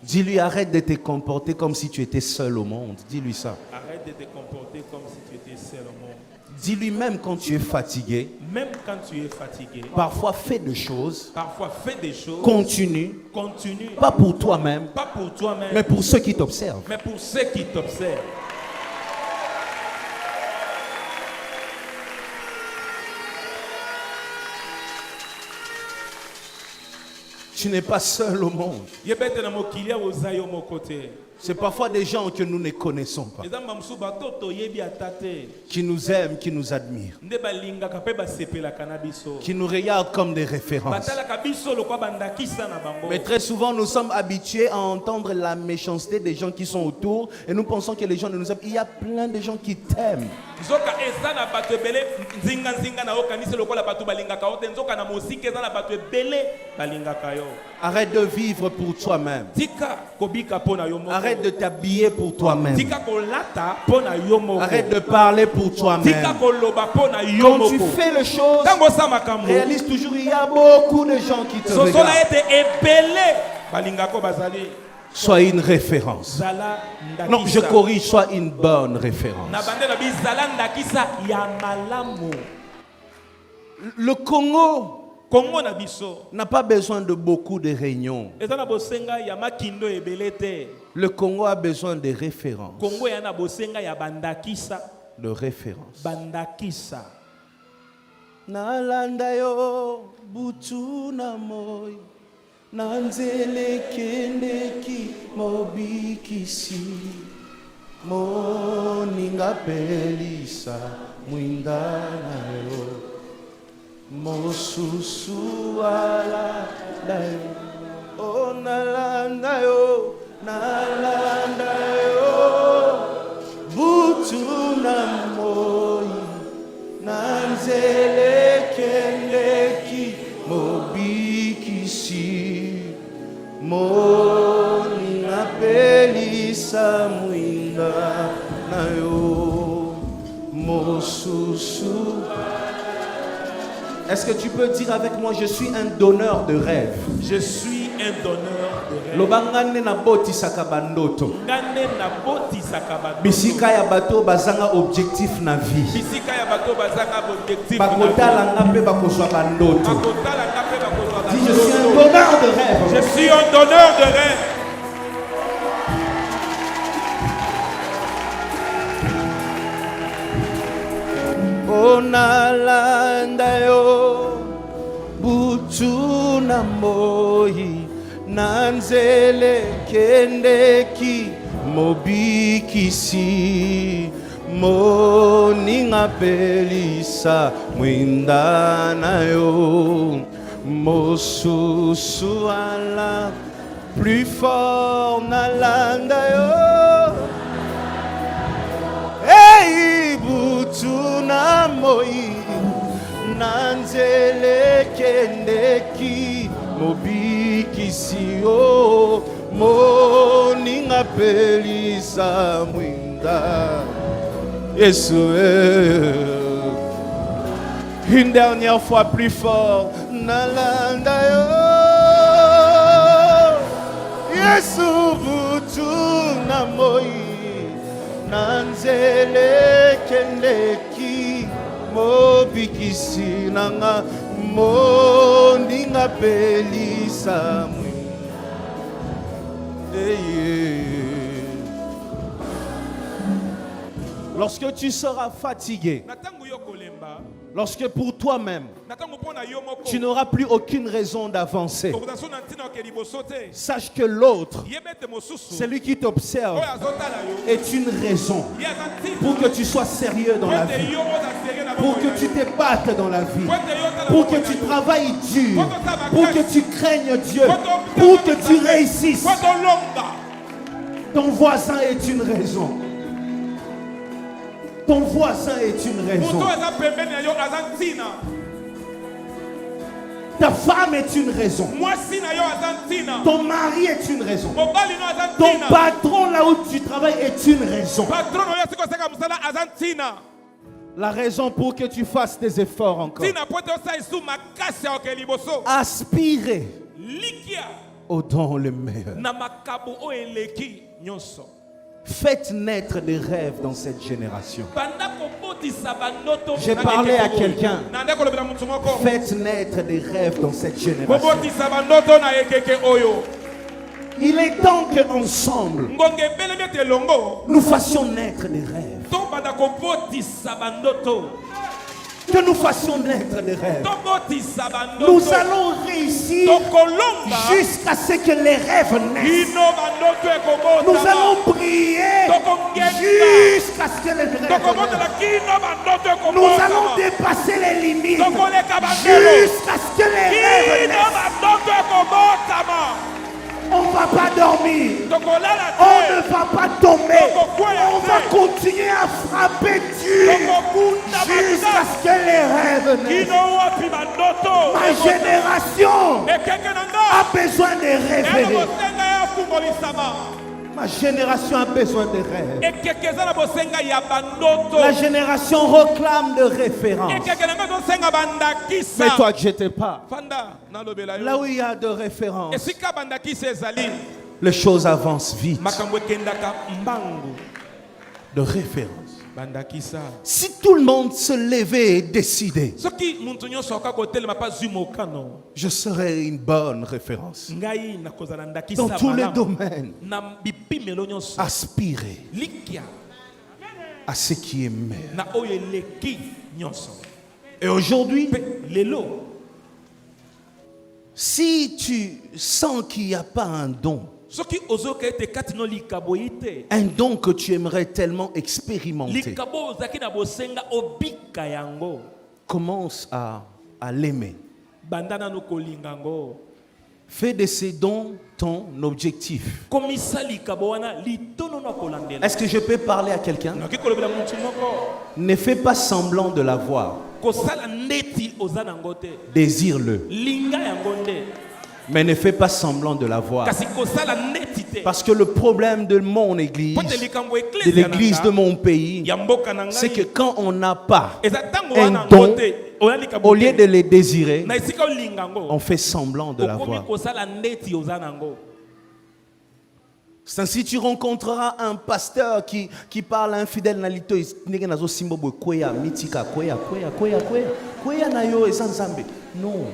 Dis-lui, arrête de te comporter comme si tu étais seul au monde. Dis-lui ça. Arrête de te comporter comme si tu étais seul au monde. Dis-lui même quand tu es fatigué. Même quand tu es fatigué. Parfois fais des choses. Parfois fais des choses. Continue. Continue. Pas pour toi-même. Pas pour toi-même. Mais pour ceux qui t'observent. Mais pour ceux qui t'observent. Tu n'es pas seul au monde. C'est parfois des gens que nous ne connaissons pas, qui nous aiment, qui nous admirent, qui nous regardent comme des références. Mais très souvent, nous sommes habitués à entendre la méchanceté des gens qui sont autour et nous pensons que les gens ne nous aiment. Il y a plein de gens qui t'aiment. Arrête de vivre pour toi-même. Arrête de t'habiller pour toi-même. Arrête de parler pour toi-même. Quand tu fais les choses, réalise toujours il y a beaucoup de gens qui te regardent. Sois une référence. Non, je corrige, sois une bonne référence. Le Congo n'a pas besoin de beaucoup de réunions. Le Congo a besoin de références. De références. Nalanda yo butu na moi nanzele kendeki mobikisi moninga pelisa mwindana yo mosusu ala dai o nalanda yo butu na moi nanzele kendeki mobikisi moninga pelisa mwinga na yo mosusu. Est-ce que tu peux dire avec moi, je suis un donneur de rêve? Je suis un donneur de rêve. Lobangane na boti sakabandoto. Bisika ya bato bazanga objectif na vie. Bisika ya bato bazanga objectif. Bakotala ngape bakozwa bandoto. Dis, je suis un donneur de rêve. Je suis un donneur de rêve. Onalanda yo butu na moi nanzele kendeki mobikisi moninga pelisa mwinda na yo mosusu ala plus fort nalanda yo. Hey butu na moi nanzele kendeki mobikisi o moninga pelisa mwinda Yesu. Une dernière fois plus fort nalanda yo Yesu butu na moi nanzele kendeki mobikisi nanga moninga pelisa Lorsque tu seras fatigué, lorsque pour toi-même tu n'auras plus aucune raison d'avancer, sache que l'autre, celui qui t'observe, est une raison pour que tu sois sérieux dans la vie, pour que tu te battes dans la vie, pour que tu travailles dur, pour que tu craignes Dieu, pour que tu réussisses. Ton voisin est une raison. Ton voisin est une raison. Ta femme est une raison. mwasi na yo aza ntina, Ton mari est une raison. mobali no aza Ton ntina, patron là où tu travailles est une raison. patron oyo siko oseka mosala aza ntina, La raison pour que tu fasses des efforts encore. ntina po ete osala esu makasi ya oke liboso, Aspirez likia au don le meilleur. na makabo oyo eleki nyonso. Faites naître des rêves dans cette génération. Banda kobotisa bandoto J'ai na parlé ekeko à oyo. quelqu'un. Nande kolobela mutu moko. Faites naître des rêves dans cette génération. Kobotisa bandoto na ekeke oyo. Il est temps qu'ensemble, Ngonge ebelemi ete elongo nous fassions naître des rêves. tobanda kobotisa bandoto, Que nous fassions naître des rêves. tobotisa bandoto, Nous allons réussir tokolonga jusqu'à ce que les rêves naissent. ino bandoto Nous ekobotama, allons prier tokongenda jusqu'à ce que les rêves tokobotela naissent. kino bandoto Nous allons ekobotama, dépasser les limites tokoleka bandelo jusqu'à ce que les rêves kino naissent. bandoto ekobotama, On ne va pas dormir. tokolala On te, ne va pas tomber. On va continuer à frapper dur tokobunda jusqu'à ce que les rêves naissent. kino wapi bandoto Ma génération ekeke na a nga besoin de ena rêver. bosenga ya fungolisama, Ma génération a besoin de rêves. ekeke eza na bosenga ya bandoto, La génération réclame de référence. ekeke na nga tosenga bandakisa. Mais toi, je te parle. fanda nalobela Là yo où il y a de référence, esika bandakisa ezali les choses avancent vite. makambo ekendaka mbangu. De référence. Bandakisa Si tout le monde se levait et décidait, soki muntu nyonso akoka kotelema mpa zwi mokano, je serais une bonne référence. ngai nakozala ndakisa Dans tous les malamu. domaines, na bipimelo nyonso aspirer likia à ce qui est meilleur. na oyo eleki nyonso. Et aujourd'hui, Mpe lelo si tu sens qu'il n'y a pas un don, soki ozoyoka ete kati no likabo ye te, un don que tu aimerais tellement expérimenter, likabo ozalaki na bosenga obika yango, commence à l'aimer. banda nanu kolinga yango, Fais de ces dons ton objectif. komisa likabo wana litono na kolandela. Est-ce que je peux parler à quelqu'un? Nakoki kolobela mutu moko Ne fais pas semblant de l'avoir. kosala ndeti oza nango te, Désire-le. linga yango nde, Mais ne fais pas semblant de l'avoir. kasi kosala ndeti te. Parce que le problème de mon église, Po te likambo de eklezia l'église de mon pays, ya mboka na c'est que ngai quand on n'a pas, eza ntango un wana don, yango te, oya likambo au lieu de les désirer, na esika olinga yango on fait semblant de okomi l'avoir. kosala ndeti oza nango. C'est ainsi que tu rencontreras un pasteur qui parle infidèle na lito ndenge nazo simbo boy koya mitika koya na yo eza nzambe. Non.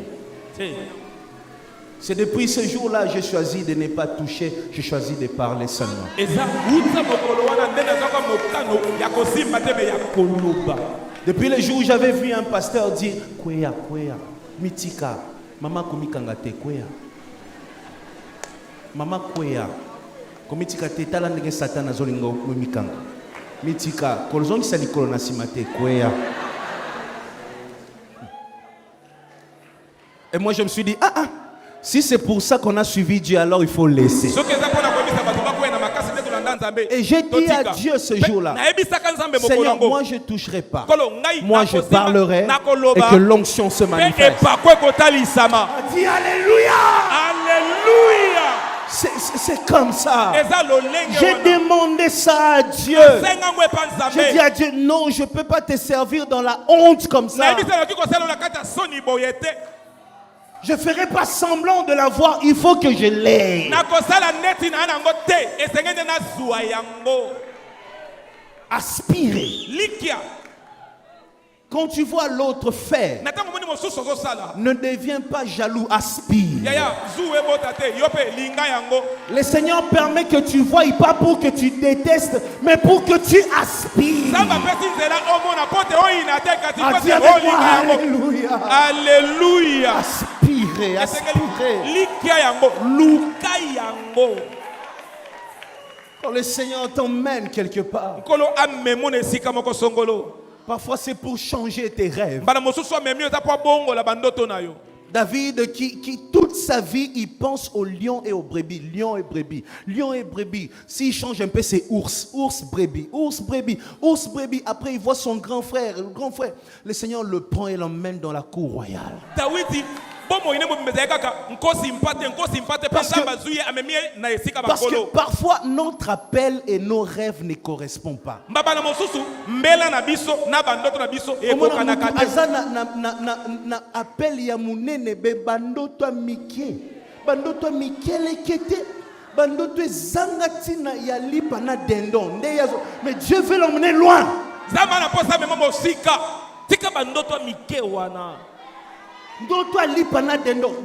Te. C'est depuis ce jour-là j'ai choisi de ne pas toucher, j'ai choisi de parler seulement. eza uta mokolo wana nde nazwaka mokano ya kosimba te me ya koloba. Depuis le jour où j'avais vu un pasteur dire koya mitika mama komikanga te koya. Mama koya komitika te tala ndenge Satan azolinga komikanga. Mitika kolozongisa likolo na sima te koya. Et moi je me suis dit si c'est pour ça qu'on a suivi Dieu, alors il faut laisser. Soki eza mpona koyebisa bato bakwena makasi nde tolanda nzambe. Et j'ai dit à totika. Dieu ce jour-là, nayebisaka nzambe mokolo Seigneur, yango. moi je ne toucherai pas. Kolo ngai Moi je nakosimba, parlerai et nakoloba, que l'onction se mpe manifeste. epakwe ekotalisama. Dis Alléluia. Alléluia. C'est comme ça. Eza lolenge J'ai wana. demandé ça à Dieu. Senga ngo epa J'ai dit nzambe. à Dieu, non, je ne peux pas te servir dans la honte comme ça. nayebisa noki kosala na kati ya soni boye te. Je ne ferai pas semblant de l'avoir. Il faut que je l'aie. nakosala neti na yango te, esenge nde nazwa yango. Aspirer. Likia Quand tu vois l'autre faire, na ntango moni mosusu ozosala ne deviens pas jaloux. Aspire. yaya zu ebota te, yo mpe linga yango. Le Seigneur permet que tu voies, pas pour que tu détestes, mais pour que tu aspires. nzambe apesi nzela omona po te oyina te kasi po Dis te avec moi, olinga yango. Alléluia. Alleluya. Aspirer, esengeli aspirer. likia yango, luka yango. Quand le Seigneur t'emmène quelque part, nkolo amemi na esika moko songolo, parfois c'est pour changer tes rêves. mbala mosusu amemi eza po abongola bandoto na yo. David, qui toute sa vie, il pense aux lions et aux brebis. Lions et brebis. Lions et brebis. S'il change un peu, c'est ours. Ours, brebis. Ours, brebis. Ours, brebis. Après, il voit son grand frère. Le grand frère. Le Seigneur le prend et l'emmène dans la cour royale. Dawidi Parce que parfois notre appel et nos rêves ne correspondent pas. Na appel ya munene be bandoto mike. Bandoto mikele kete. Bandoto zangatina ya lipa na dendon. Mais Dieu veut l'emmener loin.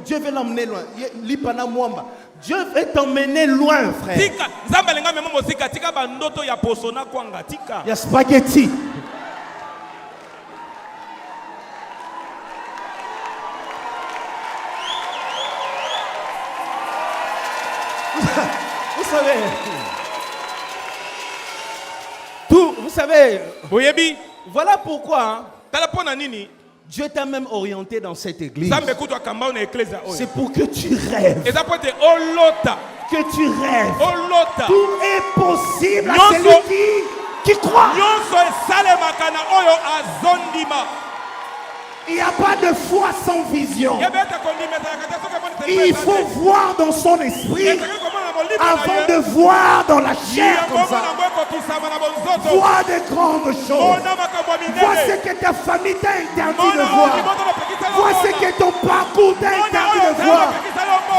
Dieu veut l'emmener loin. Dieu veut t'emmener loin, frère. Il y a spaghetti. Vous savez, voilà pourquoi Dieu t'a même orienté dans cette église. C'est pour que tu rêves. Que tu rêves. Tout est possible à celui qui croit. Il n'y a pas de foi sans vision. Il faut voir dans son esprit avant de voir dans la chair comme ça. Vois de grandes choses. Vois ce que ta famille t'a interdit de voir. Vois ce que ton parcours t'a interdit de voir.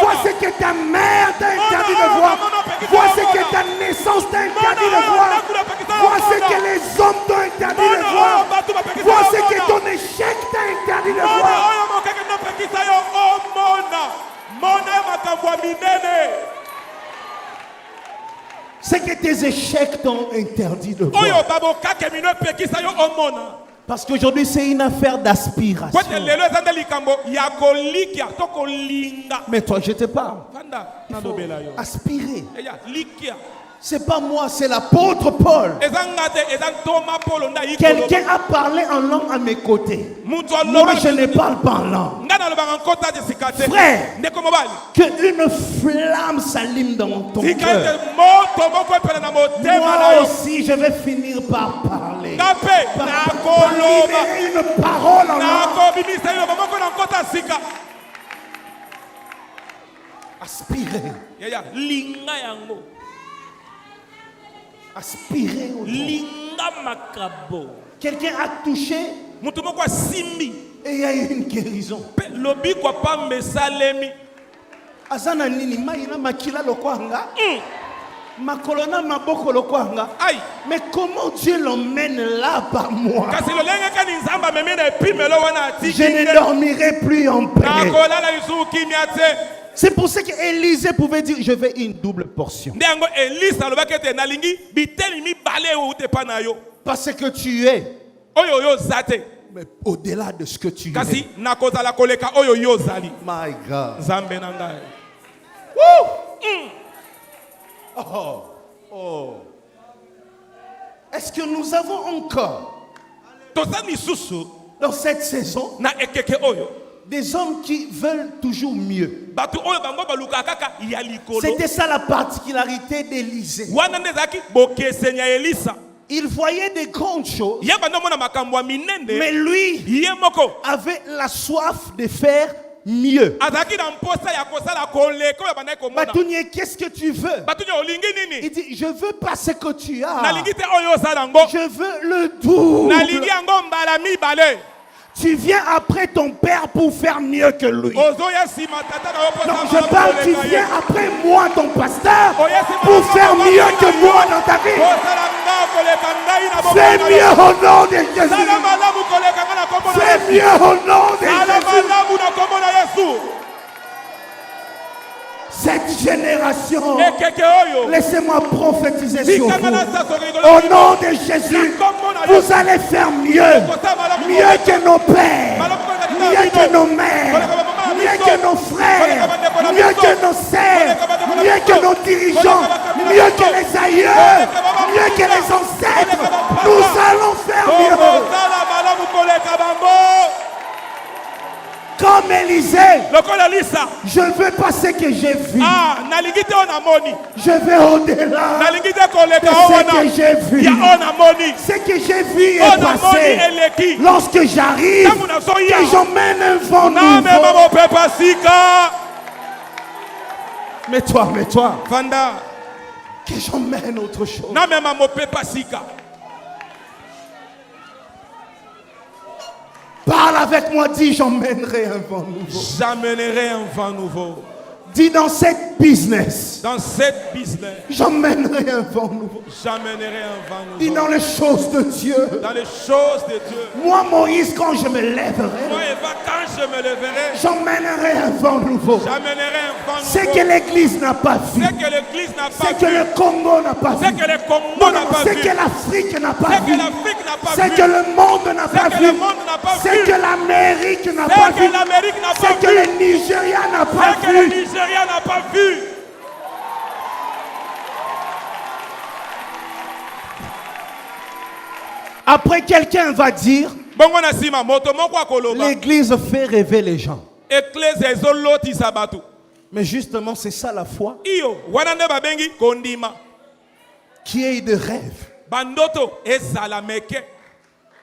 Vois ce que ta mère t'a interdit de voir. Vois ce que ta naissance t'a interdit de voir. Vois ce que les hommes t'ont interdit de voir. Vois ce que ton échec t'a interdit de voir. C'est que tes échecs t'ont interdit de voir. Parce qu'aujourd'hui c'est une affaire d'aspiration. Mais toi je te parle. Il faut aspirer. C'est pas moi, c'est l'apôtre Paul. Quelqu'un a parlé en langue à mes côtés. Moi, je ne parle pas en langue. Frère, qu'une flamme s'allume dans ton cœur. Moi aussi, je vais finir par parler. Par libérer une parole en langue. Aspirer. Aspirer au don. Quelqu'un a touché et il y a eu une guérison. Azana nini maina makila lokwanga. Makolona maboko lokwanga. Mais comment Dieu l'emmène là par moi? Je ne dormirai plus en paix. C'est pour ça qu'Élisée pouvait dire je veux une double portion. Parce que tu es. Mais au-delà de ce que tu es. My God. Oh. Est-ce que nous avons encore dans cette saison des hommes qui veulent toujours mieux? C'était ça la particularité d'Élisée. Il voyait des grandes choses, mais lui avait la soif de faire mieux. Batounie, qu'est-ce que tu veux? Il dit, je veux pas ce que tu as. Je veux le double. Tu viens après ton père pour faire mieux que lui. Non, je parle, tu viens après moi, ton pasteur, pour faire mieux que moi dans ta vie. Fais mieux au nom de Jésus. Fais mieux au nom de Jésus. Cette génération, laissez-moi prophétiser sur vous. Au nom de Jésus, vous allez faire mieux. Mieux que nos pères, mieux que nos mères, mieux que nos frères, mieux que nos sœurs, mieux que nos dirigeants, mieux que les aïeux, mieux que les ancêtres. Nous allons faire mieux. Comme Élisée, lokola lisa je ne veux pas ce que j'ai vu. nalingi te ona moni Je vais au-delà nalingi te de koleka ce wana que j'ai vu. ya ona moni Ce que j'ai vu est ona moni passé. eleki Lorsque j'arrive, tangu nazoya que j'emmène un vent namema nouveau. mopepe sika Mets-toi. fanda Que j'emmène autre chose. namema mopepe sika Parle avec moi, dis j'emmènerai un vent nouveau. j'amènerai un vent nouveau Dis dans cette business, dans cette business. j'emmènerai un vent nouveau. J'amènerai un vent Dis nouveau dans les choses de Dieu. dans les choses de Dieu. Moi, Moïse, quand je me lèverai, Moi, Eva, quand je me leverai, j'emmènerai un vent nouveau. j'amènerai un vent Ce nouveau. que l'Église n'a pas vu, Ce que l'Église n'a ce pas que vu, le Congo n'a pas ce vu, que le Congo non, n'a pas ce vu, que l'Afrique n'a ce pas que vu, l'Afrique n'a pas ce vu, que le monde n'a ce pas que vu, le monde n'a pas ce vu, que l'Amérique n'a ce pas que vu, l'Amérique n'a ce pas que vu, le Nigeria n'a pas ce que le vu. Nigeria n'a pas vu. Après, quelqu'un va dire, Bongo na sima moto moko akoloba. l'Église fait rêver les gens. Église ezolotisa bato. Mais justement, c'est ça la foi, Iyo wana nde babengi kondima. qui est de rêve. Bandoto ezala meke.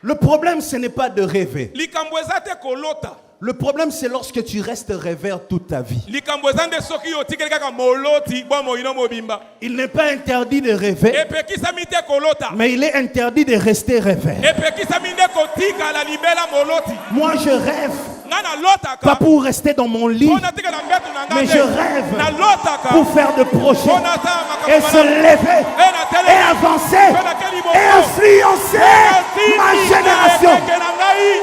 Le problème, ce n'est pas de rêver. Likambo eza te kolota. Le problème, c'est lorsque tu restes rêveur toute ta vie. Likambo eza nde soki otikeli kaka moloti bo moyino mobimba. Il n'est pas interdit de rêver, Epekisami te kolota. mais il est interdit de rester rêveur. Epekisami nde kotikala libela moloti. Moi, je rêve, Nga na lotaka. pas pour rester dans mon lit, Mpona tikala mbetu na nga mais te. je rêve Na lotaka. pour faire de projets Mpona asala makambo et se malamu. lever na telemi. et avancer Mpe nakeli liboso. et influencer ma Natindi génération. na ekeke na ngai.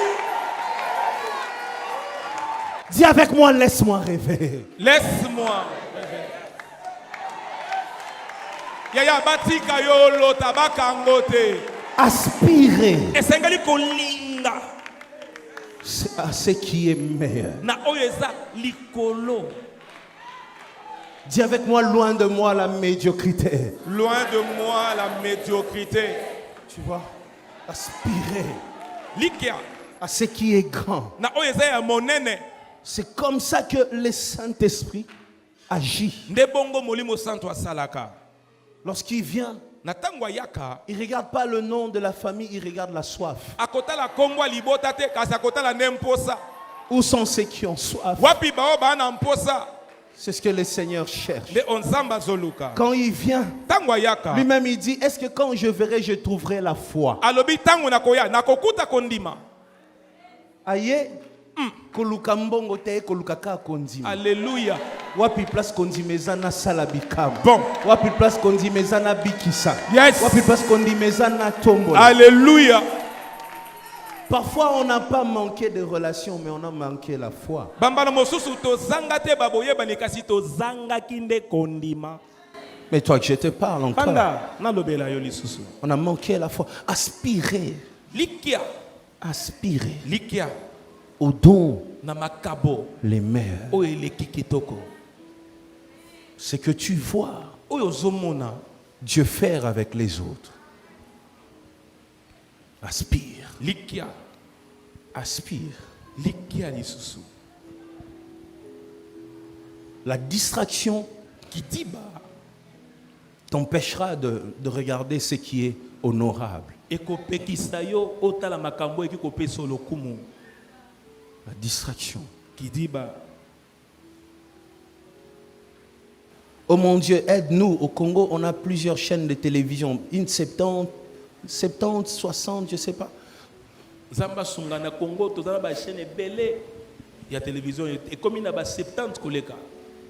Dis avec moi, laisse-moi rêver. Laisse-moi. Yaya batika yo lota bakango te. Aspirer Esengeli kolinga à ce qui est meilleur. na oyo eza likolo. Dis avec moi, loin de moi la médiocrité. Loin de moi la médiocrité. Tu vois, aspirer Likia à ce qui est grand. na oyo eza ya monene. C'est comme ça que le Saint-Esprit agit. Nde bongo molimo santo asalaka. Lorsqu'il vient, Na tango ayaka il ne regarde pas le nom de la famille, il regarde la soif. akotala kombo libota te kasi akotala ne mposa. Où sont ceux qui ont soif? Wapi bao ba na mposa. C'est ce que le Seigneur cherche. Nde onzamba zoluka. Quand il vient, Tango ayaka lui-même il dit, est-ce que quand je verrai, je trouverai la foi? alobi tango nakoya nakokuta kondima. Aye, koluka mbongo te koluka ka kondima. Alléluia. Wapi place kondimezana salabikam. Bon. Wapi place kondimezana bikisa. Yes. Wapi place kondimezana tombola. Alléluia. Parfois on n'a pas manqué de relations, mais on a manqué la foi. Bambana mosusu tozanga te baboyebani kasi tozangaki nde kondima. Mais toi que je te parle encore. Panda nalobela yo lisusu. On a manqué la foi. Aspirer. Likia Aspirer likia au don na makabo les meilleurs. oyo eleki kitoko. C'est que tu vois Oyo zomona Dieu faire avec les autres. Aspire. likia Aspire. likia lisusu. La distraction Kidiba t'empêchera de regarder ce qui est honorable. ekopekisa yo otala makambo eki kopesa lokumu. La distraction. Kidiba Oh mon Dieu, aide-nous. Au Congo, on a plusieurs chaînes de télévision. Une 70, 60, je ne sais pas. Zamba sunga na Congo tozala ba chaîne ebele ya télévision et comme na ba 70 koleka.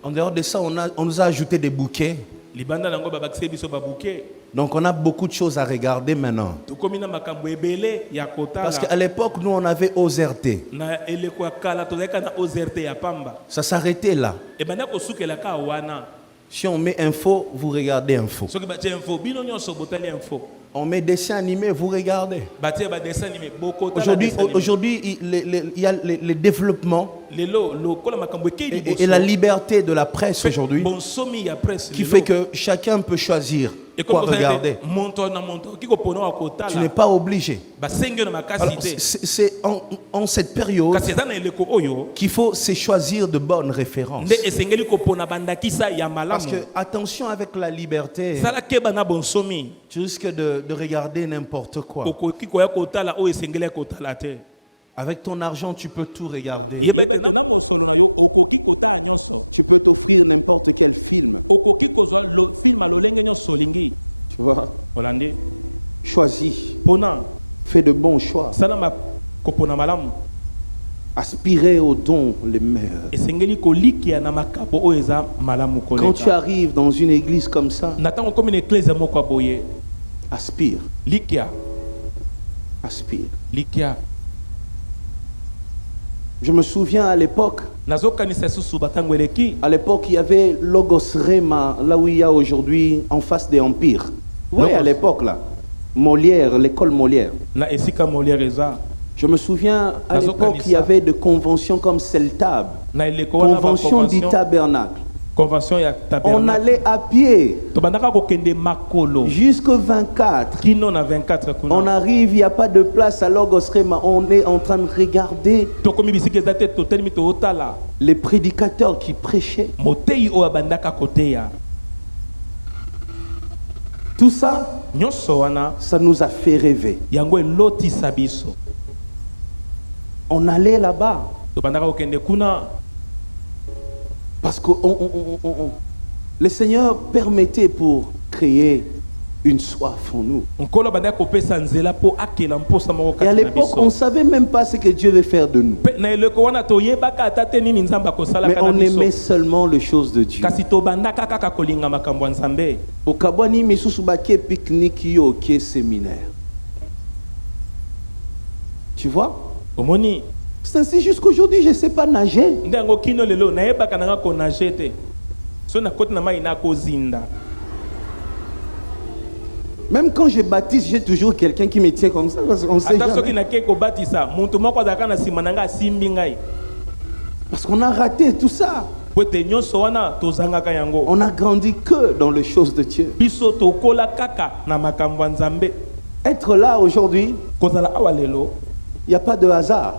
En dehors de ça, on nous a ajouté des bouquets. Libanda nango ba bakise biso ba bouquet. Donc on a beaucoup de choses à regarder maintenant. To komina makambo ebele ya kotala. Parce qu'à l'époque, nous, on avait OZRT. Na eleko ya kala tozalaka na OZRT ya pamba. Ça s'arrêtait là. E bana kosukela ka wana. Si on met info, vous regardez info. Soki ba info bino nyonso botali info. On met dessin animé, vous regardez. Ba ba dessin animé boko tala. Aujourd'hui, il y a les développements Lelo lokola makambo ekeli et la liberté de la presse aujourd'hui bonsomi ya presse qui fait que chacun peut choisir quoi regarder. Tu n'es pas obligé. Alors, c'est en cette période qu'il faut se choisir de bonnes références. Parce que, attention avec la liberté, tu risques de regarder n'importe quoi. Avec ton argent, tu peux tout regarder. Tu peux t'offrir n'importe quel film. Tu vois? Choisis. Fais de bons choix. Aspirez aux dons les meilleurs. Quand tu arrives dans une église comme ça, aspire. Aspire. Je me souviens à l'époque, il y avait Logos Rema, là où il y a aujourd'hui, en face des Empires. Oui, à l'époque, là. Molière, l'école Molière. Je me souviens, à l'époque, il y avait des conventions comme Celtab, convention du tabernacle. On allait à pied jusqu'au 24. On arrive, il n'y a pas de place à Logos Rema. On est en train de regarder les prédicateurs qui prêchaient. Tout ça, ça nous a fait rêver. On allait là-bas parce que le Seigneur permettait pour créer une soif en nous. Et à l'époque, on ne savait même pas ce que Dieu veut faire de nous. Mais on aimait seulement les choses de Dieu. Au Kabwani, Misusubaké pique-nique yo qui séminaire. Tu vois? C'est ainsi jusqu'aujourd'hui, je ne sais pas nager. Même quand je baptise, j'ai toujours quelqu'un qui me tient comme ça. Parce qu'on sait parce qu'on a raté tout ça. On a grandi que dans les choses de Dieu. Être là aujourd'hui, il n'y a pas de hasard.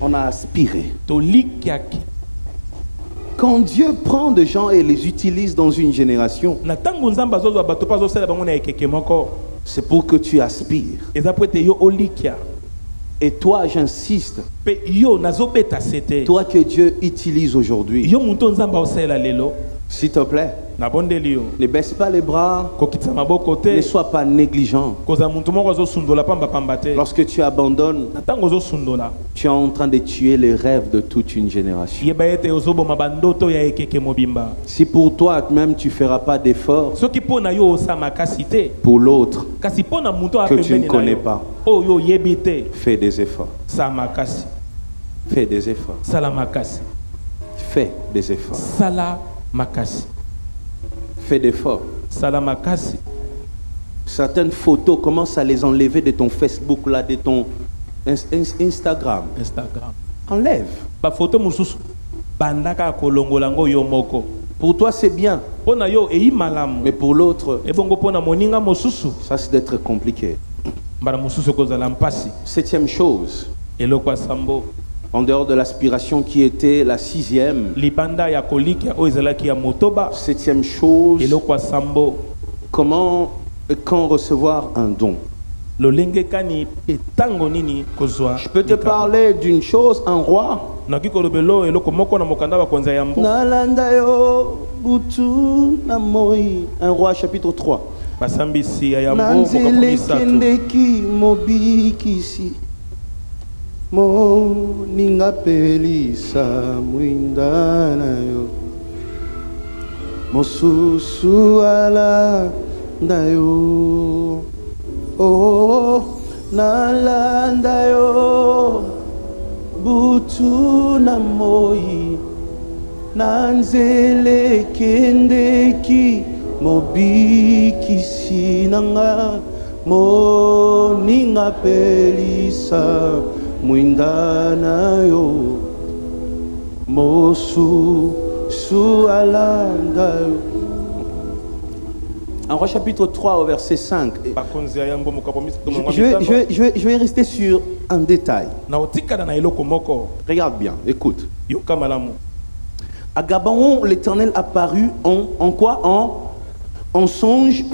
On a aspiré. Quand Dieu prend des gens et les utilise dans une génération, c'est pour que tu aspires. Et toi, j'insiste, toi que Dieu utilise aujourd'hui, s'il te plaît, ne baisse pas les bras, ne sois pas négligent. Lorsque tu abandonnes, tu es en train de tuer les rêves de toute une génération. Si pour toi même tu ne feras pas d'effort pour l'autre que tu ne connais pas, fais des efforts. Fais des efforts. Fais des efforts. Fais d'efforts. Certaines photos, commence à les enlever de ton Facebook, là, de ton Instagram. Enlève. Pour toi, c'est bien. Mais pour l'autre, ça c'est d'être compliqué. 7e chose. En dehors de l'aspiration qui était la 6e. 7e chose. Comment et quand recevoir un don? Je peux te parler d'une chose, un roi. Un roi, chapitre 3. basambisi ya yambo nanzele mokapo kendeki mobikisi moninga pelisa mwinda na yo mosusu ala ndayo oh nalanda yo butu na moi nanzele kendeki mobikisi nanga moninga pelisa mwinda na yo mosu su alanda yo. En Roi chapitre 3 au verset 5. Je vais rester sur un détail. Regarde bien, écoute. À Gabaon, l'Éternel apparut en quoi? En songe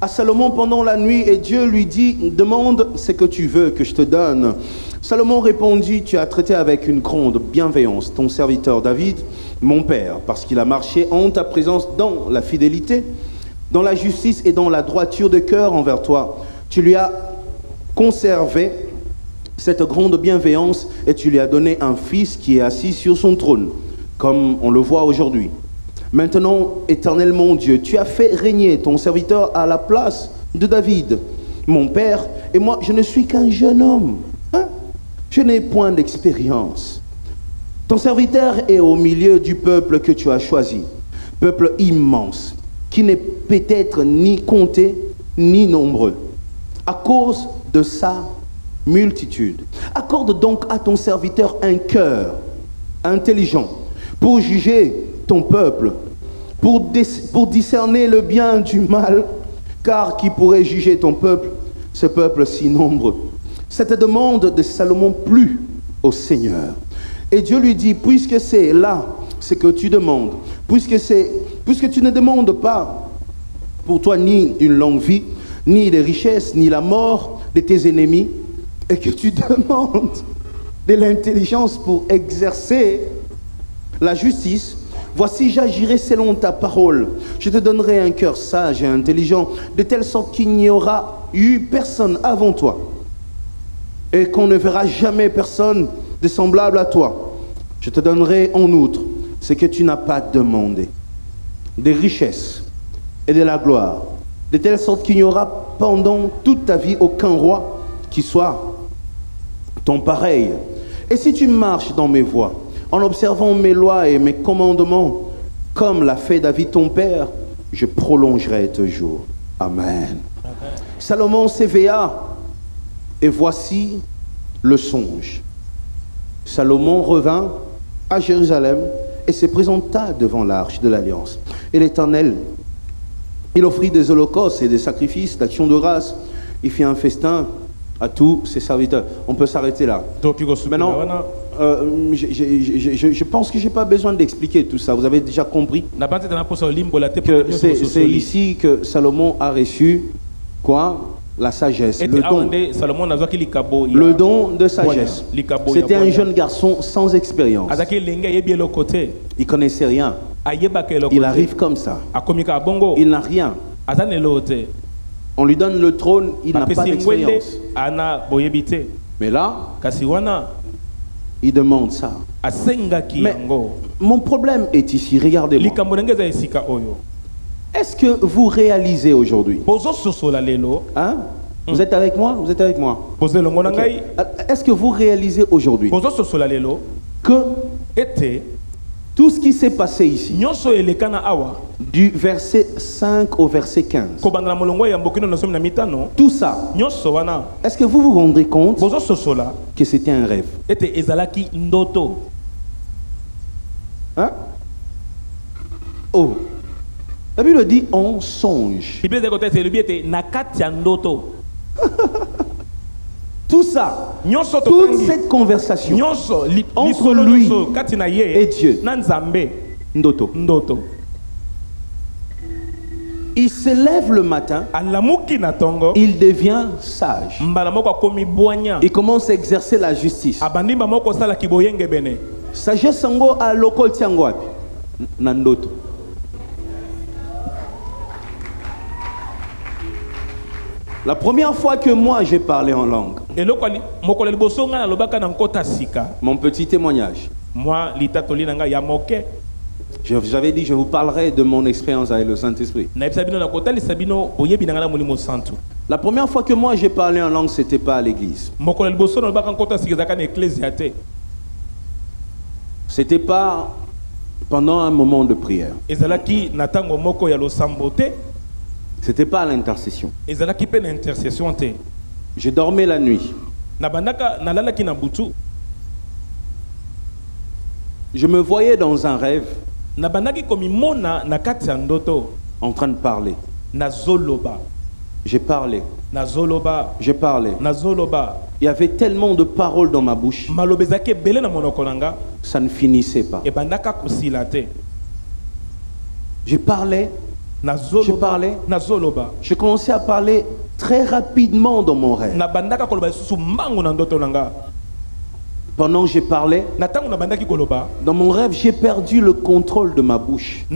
à Salomon pendant la nuit, et Dieu lui dit: demande ce que tu veux que je te donne. Salomon répondit: tu as traité avec une grande bienveillance ton serviteur David, mon père, parce qu'il a marché en ta présence dans la fidélité, dans la justice et dans la droiture de cœur envers toi. Tu lui as conservé cette grande bienveillance et tu lui as donné un fils qui est assis sur son trône, comme on le voit aujourd'hui. Maintenant, Éternel mon Dieu, tu as fait régner ton serviteur à la place de David, mon père, et moi, je ne suis qu'un jeune homme. Je n'ai point d'expérience. Ton serviteur est au milieu du peuple que tu as choisi, peuple immense, qui n'est peut-être ni compté ni nombreux, à cause de sa multitude. Accorde donc à ton serviteur un cœur intelligent pour juger ton peuple, pour discerner le bien du mal, car qui pourrait juger ton peuple, ce peuple si nombreux? Cette demande de Salomon plut au Seigneur. Et Dieu lui dit: puisque c'est là ce que tu demandes, puisque tu ne demandes pas pour toi ni une longue vie, ni des richesses, ni la mort de tes ennemis, et que tu demandes de l'intelligence pour exercer la justice, voici, j'agirai selon ta parole. Je te donnerai un cœur sage et intelligent, de telle sorte qu'il n'y aura eu personne avant toi, et qu'on ne verra jamais personne de semblable à toi. Je te donnerai en outre ce que tu n'as pas demandé, des richesses et de la gloire, de telle sorte qu'il n'y aura pendant toute ta vie aucun roi qui soit ton pareil. Et si tu marches dans mes voies, en observant mes lois et mes commandements, comme l'a fait David ton père, je prolongerai tes jours. Amen. Salomon s'éveilla, et voici le songe. Salomon revint à Jérusalem et se présenta devant l'arche de l'Alliance. Et l'Éternel, il offrit des holocaustes et des sacrifices d'actions de grâce. Il fit un festin à tous ses serviteurs. On peut s'arrêter là. Maintenant, je pense que je n'ai pas besoin d'expliquer tout ça. Vous avez déjà compris que c'est ici que Salomon a reçu quoi? La sagesse, le don de sagesse. C'était un jeune garçon sans expérience. Il ne connaissait rien. Il arrive comme ça. Il n'a rien. On lui donne le trône, il n'a pas d'expérience. Mais là, il demande ça. Mais mon problème est ici, regardez-moi. Est-ce que vous réalisez aujourd'hui? Hein? Vous êtes avec moi? Vous êtes avec moi? Okay. Est-ce que vous réalisez aujourd'hui que tout ce qui s'est passé ici, du verset 5 au verset 15, tout ça, est-ce que vous vous rendez compte que c'était un rêve? Hein? Oh, la Bible dit on songe. Tout ça, toute cette conversation entre lui et Dieu, Ndoto. Il se lève le matin, il devient sage. Il commence à exercer la justice. Sagesse sango a lokol tiango api Nandoto. La première fois que moi j'ai parlé en langue, mon petit témoignage, j'avais dit je vous parlerai de mon expérience avec le Saint-Esprit. La première fois que moi j'ai parlé en langue, c'était pas à l'église. C'était pas pendant un moment de prière. C'était pas à l'intercession. Je dormais la nuit. Je me voyais dans un rêve en train de parler. J'ai parlé. J'ai parlé. Il y avait tellement de paroles dans ma bouche. Ça ne finissait pas. J'ai parlé. Je parlais. Je commençais à parler très rapidement dans mon rêve. Pendant que j'ai parlé, dans mon rêve, j'ai perdu le contrôle de ma bouche.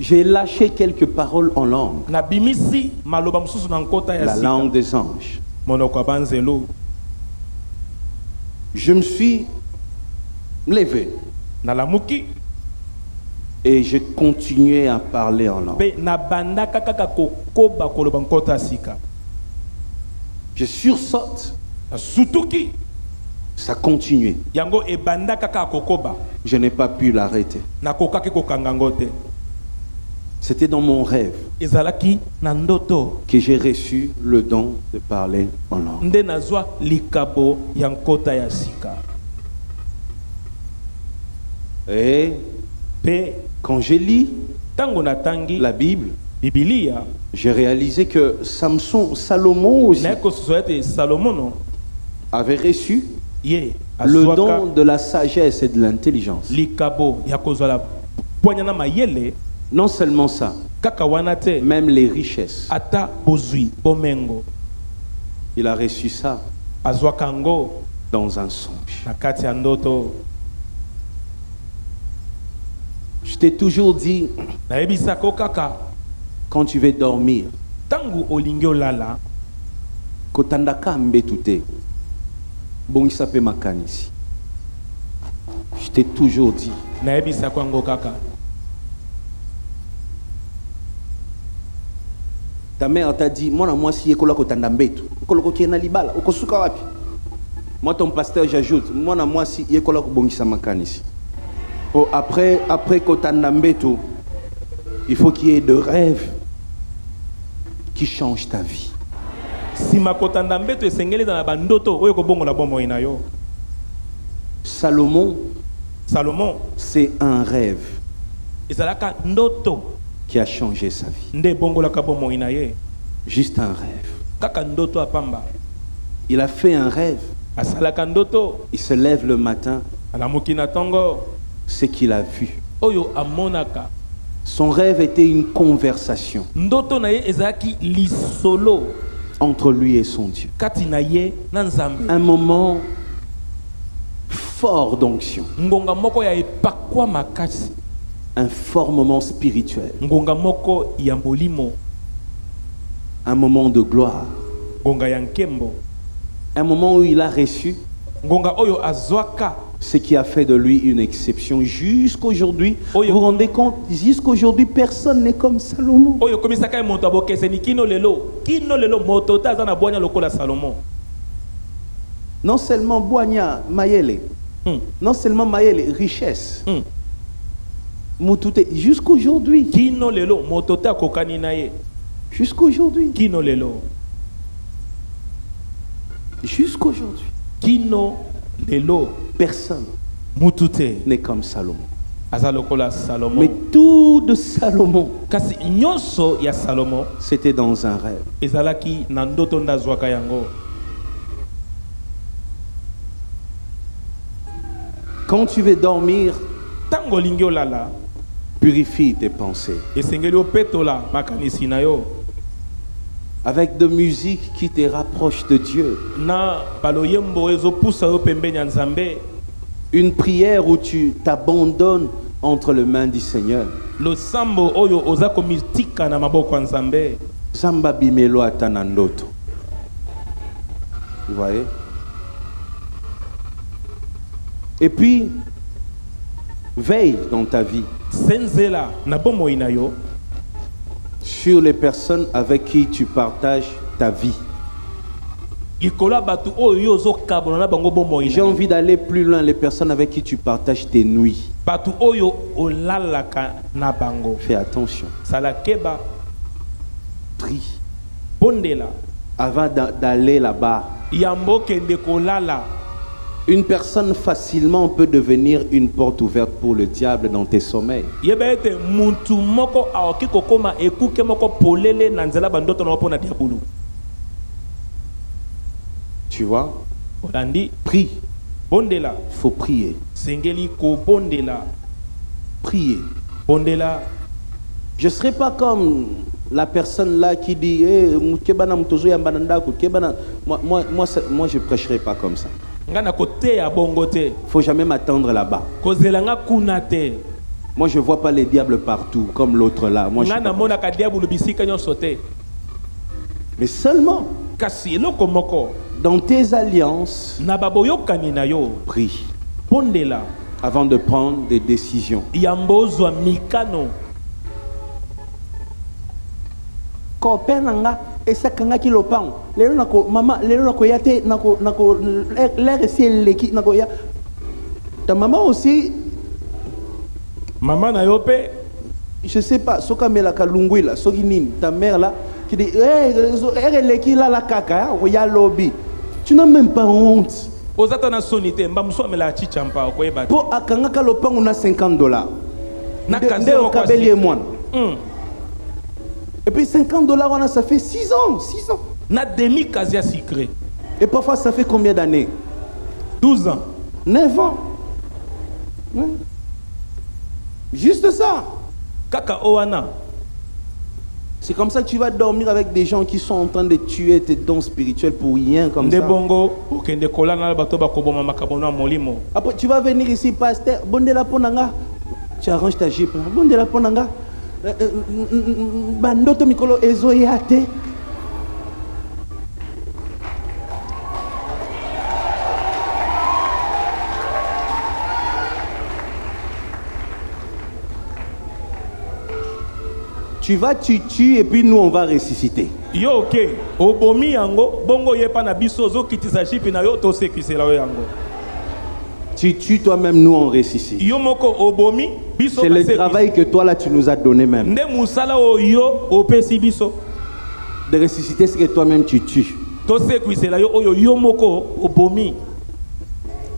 J'ai lâché quelques paroles en langue. La langue des anges. Je me suis levé. Et j'ai continué à parler en langue. Je sursaute. Ça continuait. Je n'ai pas pu l'arrêter. C'était dans mon rêve que j'ai reçu le don de parler en langue. Et quand j'ai lu la Bible, j'ai réalisé que Salomon aussi avait reçu le don de la sagesse et de l'intelligence. Non seulement ça, même les richesses. Il a reçu ça dans un songe. Je t'ai toujours dit, quand tu veux dormir, kotandaka mbetute, bongisa pe makanisi. Je t'ai toujours dit. Ta mère t'a dit, moi si yekola kotanda mbetu, koloko kiena libala, okosuka wapi? Moi ton pasteur j'ajoute, moi si yekola kobongisa makanisi. Oh, après kotanda mbetu, il faut qu'il y ait de rêves qui changent ta vie. Salomon, c'est un rêve qui a changé sa vie. Juste un rêve. Il a fait un rêve. Il se lève le matin. Ce qu'il a vu. Son rêve était une conversation entre lui et son Dieu. Un moment fort d'onction. Un fort moment spirituel. Un moment de gloire. Un moment où il a reçu ce qui a fait de lui une exception jusqu'aujourd'hui. Vous vous rendez compte, jusqu'aujourd'hui, personne n'est comme Salomon. Non seulement Boigna, Mayele, non seulement Mayele, richesse. Jusqu'aujourd'hui. Jusqu'aujourd'hui. Jusqu'aujourd'hui. Personne n'est comme Salomon. Mais tout de Salomon, c'était dans un rêve. Quand tu veux dormir, purifie tes pensées. Avec de musique qui te rapproche de Dieu. Une prière où tu t'abandonnes entre les mains du Seigneur. Le sambo oyo ozako mistika na maboko nzambe. Samba bimelo atanandoto. Vous voyez? Et puis, veille dans ta vie Senzela na bomo inayo sur les personnes avec qui tu partages ta vie. J'ai envie d'aller plus loin, les personnes avec qui tu partages tes nuits. Fais attention. Prie. Avant d'aller là-bas. Une personne facilement peut devenir une porte ouverte pour le diable dans tes sommeils. Tu vois? Prie. Il faut prier. Prier. Je ne serai pas comme la personne là qui dit moi je ne prêcherai pas comme ça. Il ne faut jamais m'attendre là-bas. Moi je ne vois pas les diables partout comme l'autre là. Moi, mais seulement dans tes alliances, prie avant de prendre des décisions. Et ça kanga ki lopang lelo nako mama lelo nako yate nako l'air ici leki nako ya ta maman aussi maman na yope je sais pas soka mela kalungwi la soki nini ta mère là qui dit elle leki la kaka ya lobby tu n'as même pas honte ozata na sonité mbamso mela chichampa ko yeba po akanga ka lopang na $50 na kanzero kwa moi. Et puis $50, ça fait 6 ans. 6 ans. Na demi casia secret. Et parfois, ça fait combien d'années? 12 ans. 9 ans. Ouais. Juste ça. Kaka Oana. C'est comme ça que tu vas dormir avec des gens qui sont en train de tuer tes dons spirituels pour rien comme ça. Après, tu vas venir ici, pasteur. Bondela ponanga. Tu arranges ta jupe. Bondela ponanga. Bandoto mikolo ezoyate. Tu vas, tu tues et puis nous on va ressusciter. Yo ok. Obomi yango bongo yepa na biso zo kitisa chipi na yo to sekisela yango. Tu tues toi-même, nous on ressuscite. C'est le travail que toi là tu nous as donné même. De ressusciter ce que toi-même tu tues.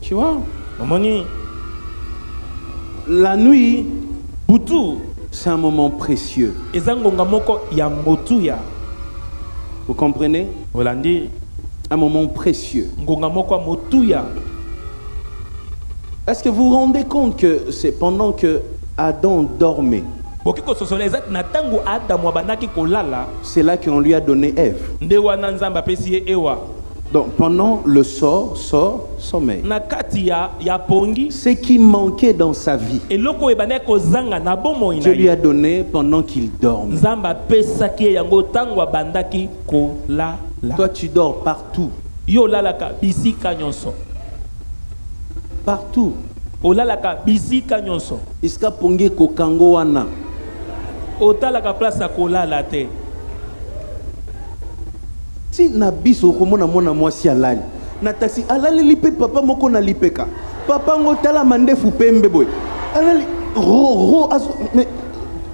Tu vois? La nuit, c'est un moment précieux. Vous comprenez? Un moment précieux. Est-ce que vous vous rendez compte que c'est pendant que Adam dormait, c'est là qu'on lui a donné Ève. Donc pendant le sommeil, ce qui manquait dans sa vie, Dieu lui a donné pendant qu'il dormait. Toi tu dors partout. Partout. Olalaka bisika nyonso. Iska ponge kokango wana. Otalaka place kolala te. Si na biso komona mona mwasi alali. Na taxi alali lipe papa moko na lipeka. Papa ngotala mandefu pembe boy. Alali mais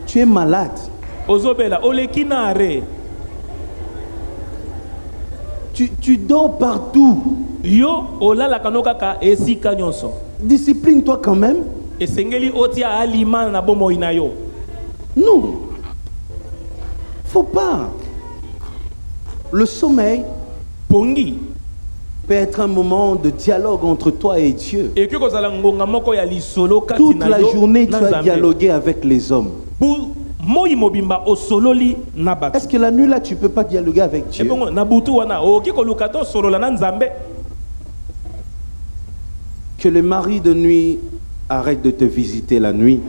tu es malade. Ozobela oleki na are. Tu dors partout. Yo olala kanokaka esika nyonso. Discipline-toi quand même. Esengeli otia alima na bomo inayo. Non. Faut pas. Le sommeil pongi peut être un moment de dialogue entre toi et Dieu. Et que kozala ngonga moko ya lisolo kati toute la journée tu as dialogué avec les hommes. Est-ce que la nuit là tu peux pas dialoguer avec Dieu? Que le mari de nuit arrête de te visiter la nuit.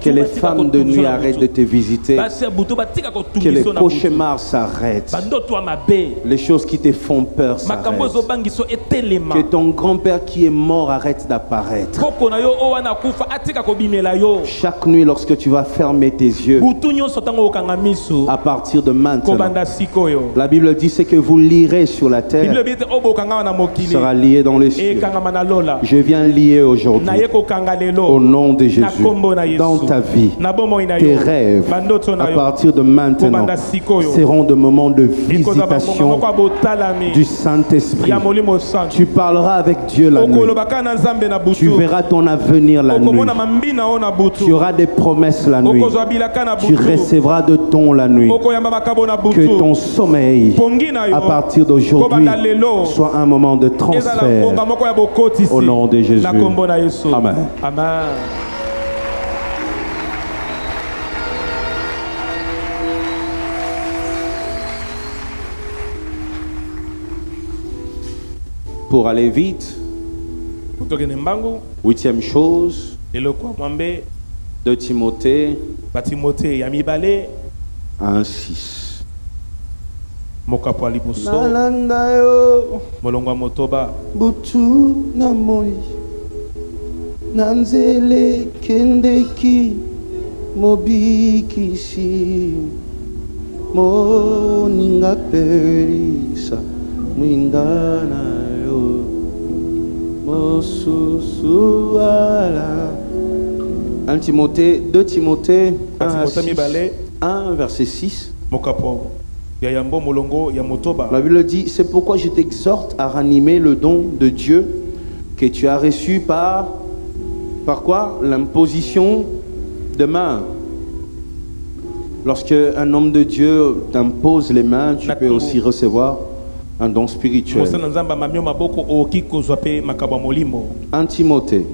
Que les femmes de nuit arrêtent de te visiter. Que les cauchemars s'arrêtent. Les choses qui te font peur s'arrêtent. Que ton grand-père qui est mort arrête d'apparaître. Chaque nuit, lorsque tu vas fermer tes yeux, à partir de maintenant, la Bible dit c'est que vous lirez sur la terre, sera lié dans les cieux. Je viens lier aujourd'hui, au nom de Jésus, dans ta vie, tes rêves, à partir de maintenant, seront de moments de visitation du Saint-Esprit. Tu parleras avec Dieu la nuit. Tu verras ton avenir la nuit. Tu auras des promesses la nuit. Tu recevras de dons la nuit. Que ton sommeil, à partir d'aujourd'hui, soit un moment de transfert. Au nom de Jésus. Amen. Amen. Pour aller vite, 8e chose, 2 Timothée 1:6. Nalanda yo butu na moi nanzele kendeki mobikisi moninga perisa mwindana yo mosusuala. 2 Timothée 1 verset 6. La Bible dit, c'est pourquoi je t'exhorte à ranimer le don de Dieu que tu as reçu par quoi? L'imposition de main. Lorsque un homme de Dieu t'impose les mains, tu peux aussi recevoir un don spirituel. 1 Timothée.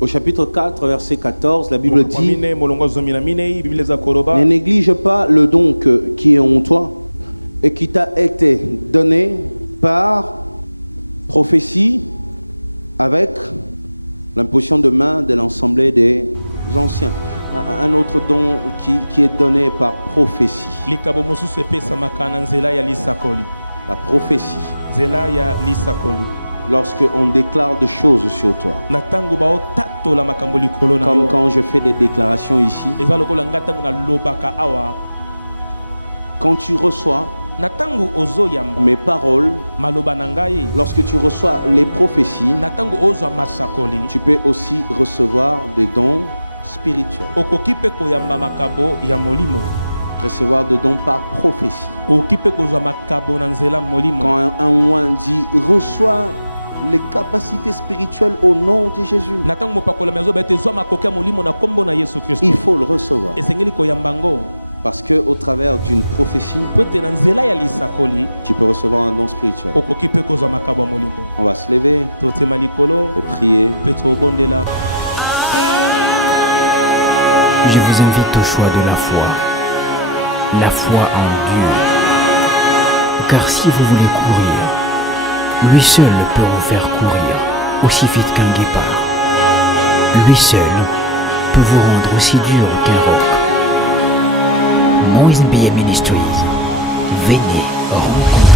Au chapitre 4, verset 14, la Bible dit: ne néglige pas le don qui est en toi et qui t'a été donné par prophétie avec l'imposition de main de l'ensemble des anciens. Un autre don qui est donné par prophétie. La prophétie. Lorsque on déclare des choses sur toi. Comme quand je fais des déclarations ici. Quand tu reçois mes paroles, lorsque tu reçois les prophéties, tu peux aussi recevoir des dons spirituels. Recevoir de dons par prophétie. Quand un oint dit reçois les capacités spirituelles au nom de Jésus, il faut le recevoir. Parce que au travers d'une prophétie, tu peux recevoir un don spirituel. On va se lever et prier. Je vous invite au choix de la foi en Dieu. Car si vous voulez courir, lui seul peut vous faire courir aussi vite qu'un guépard. Lui seul peut vous rendre aussi dur qu'un roc. Moïse Mbeye Ministries, venez rencontrer.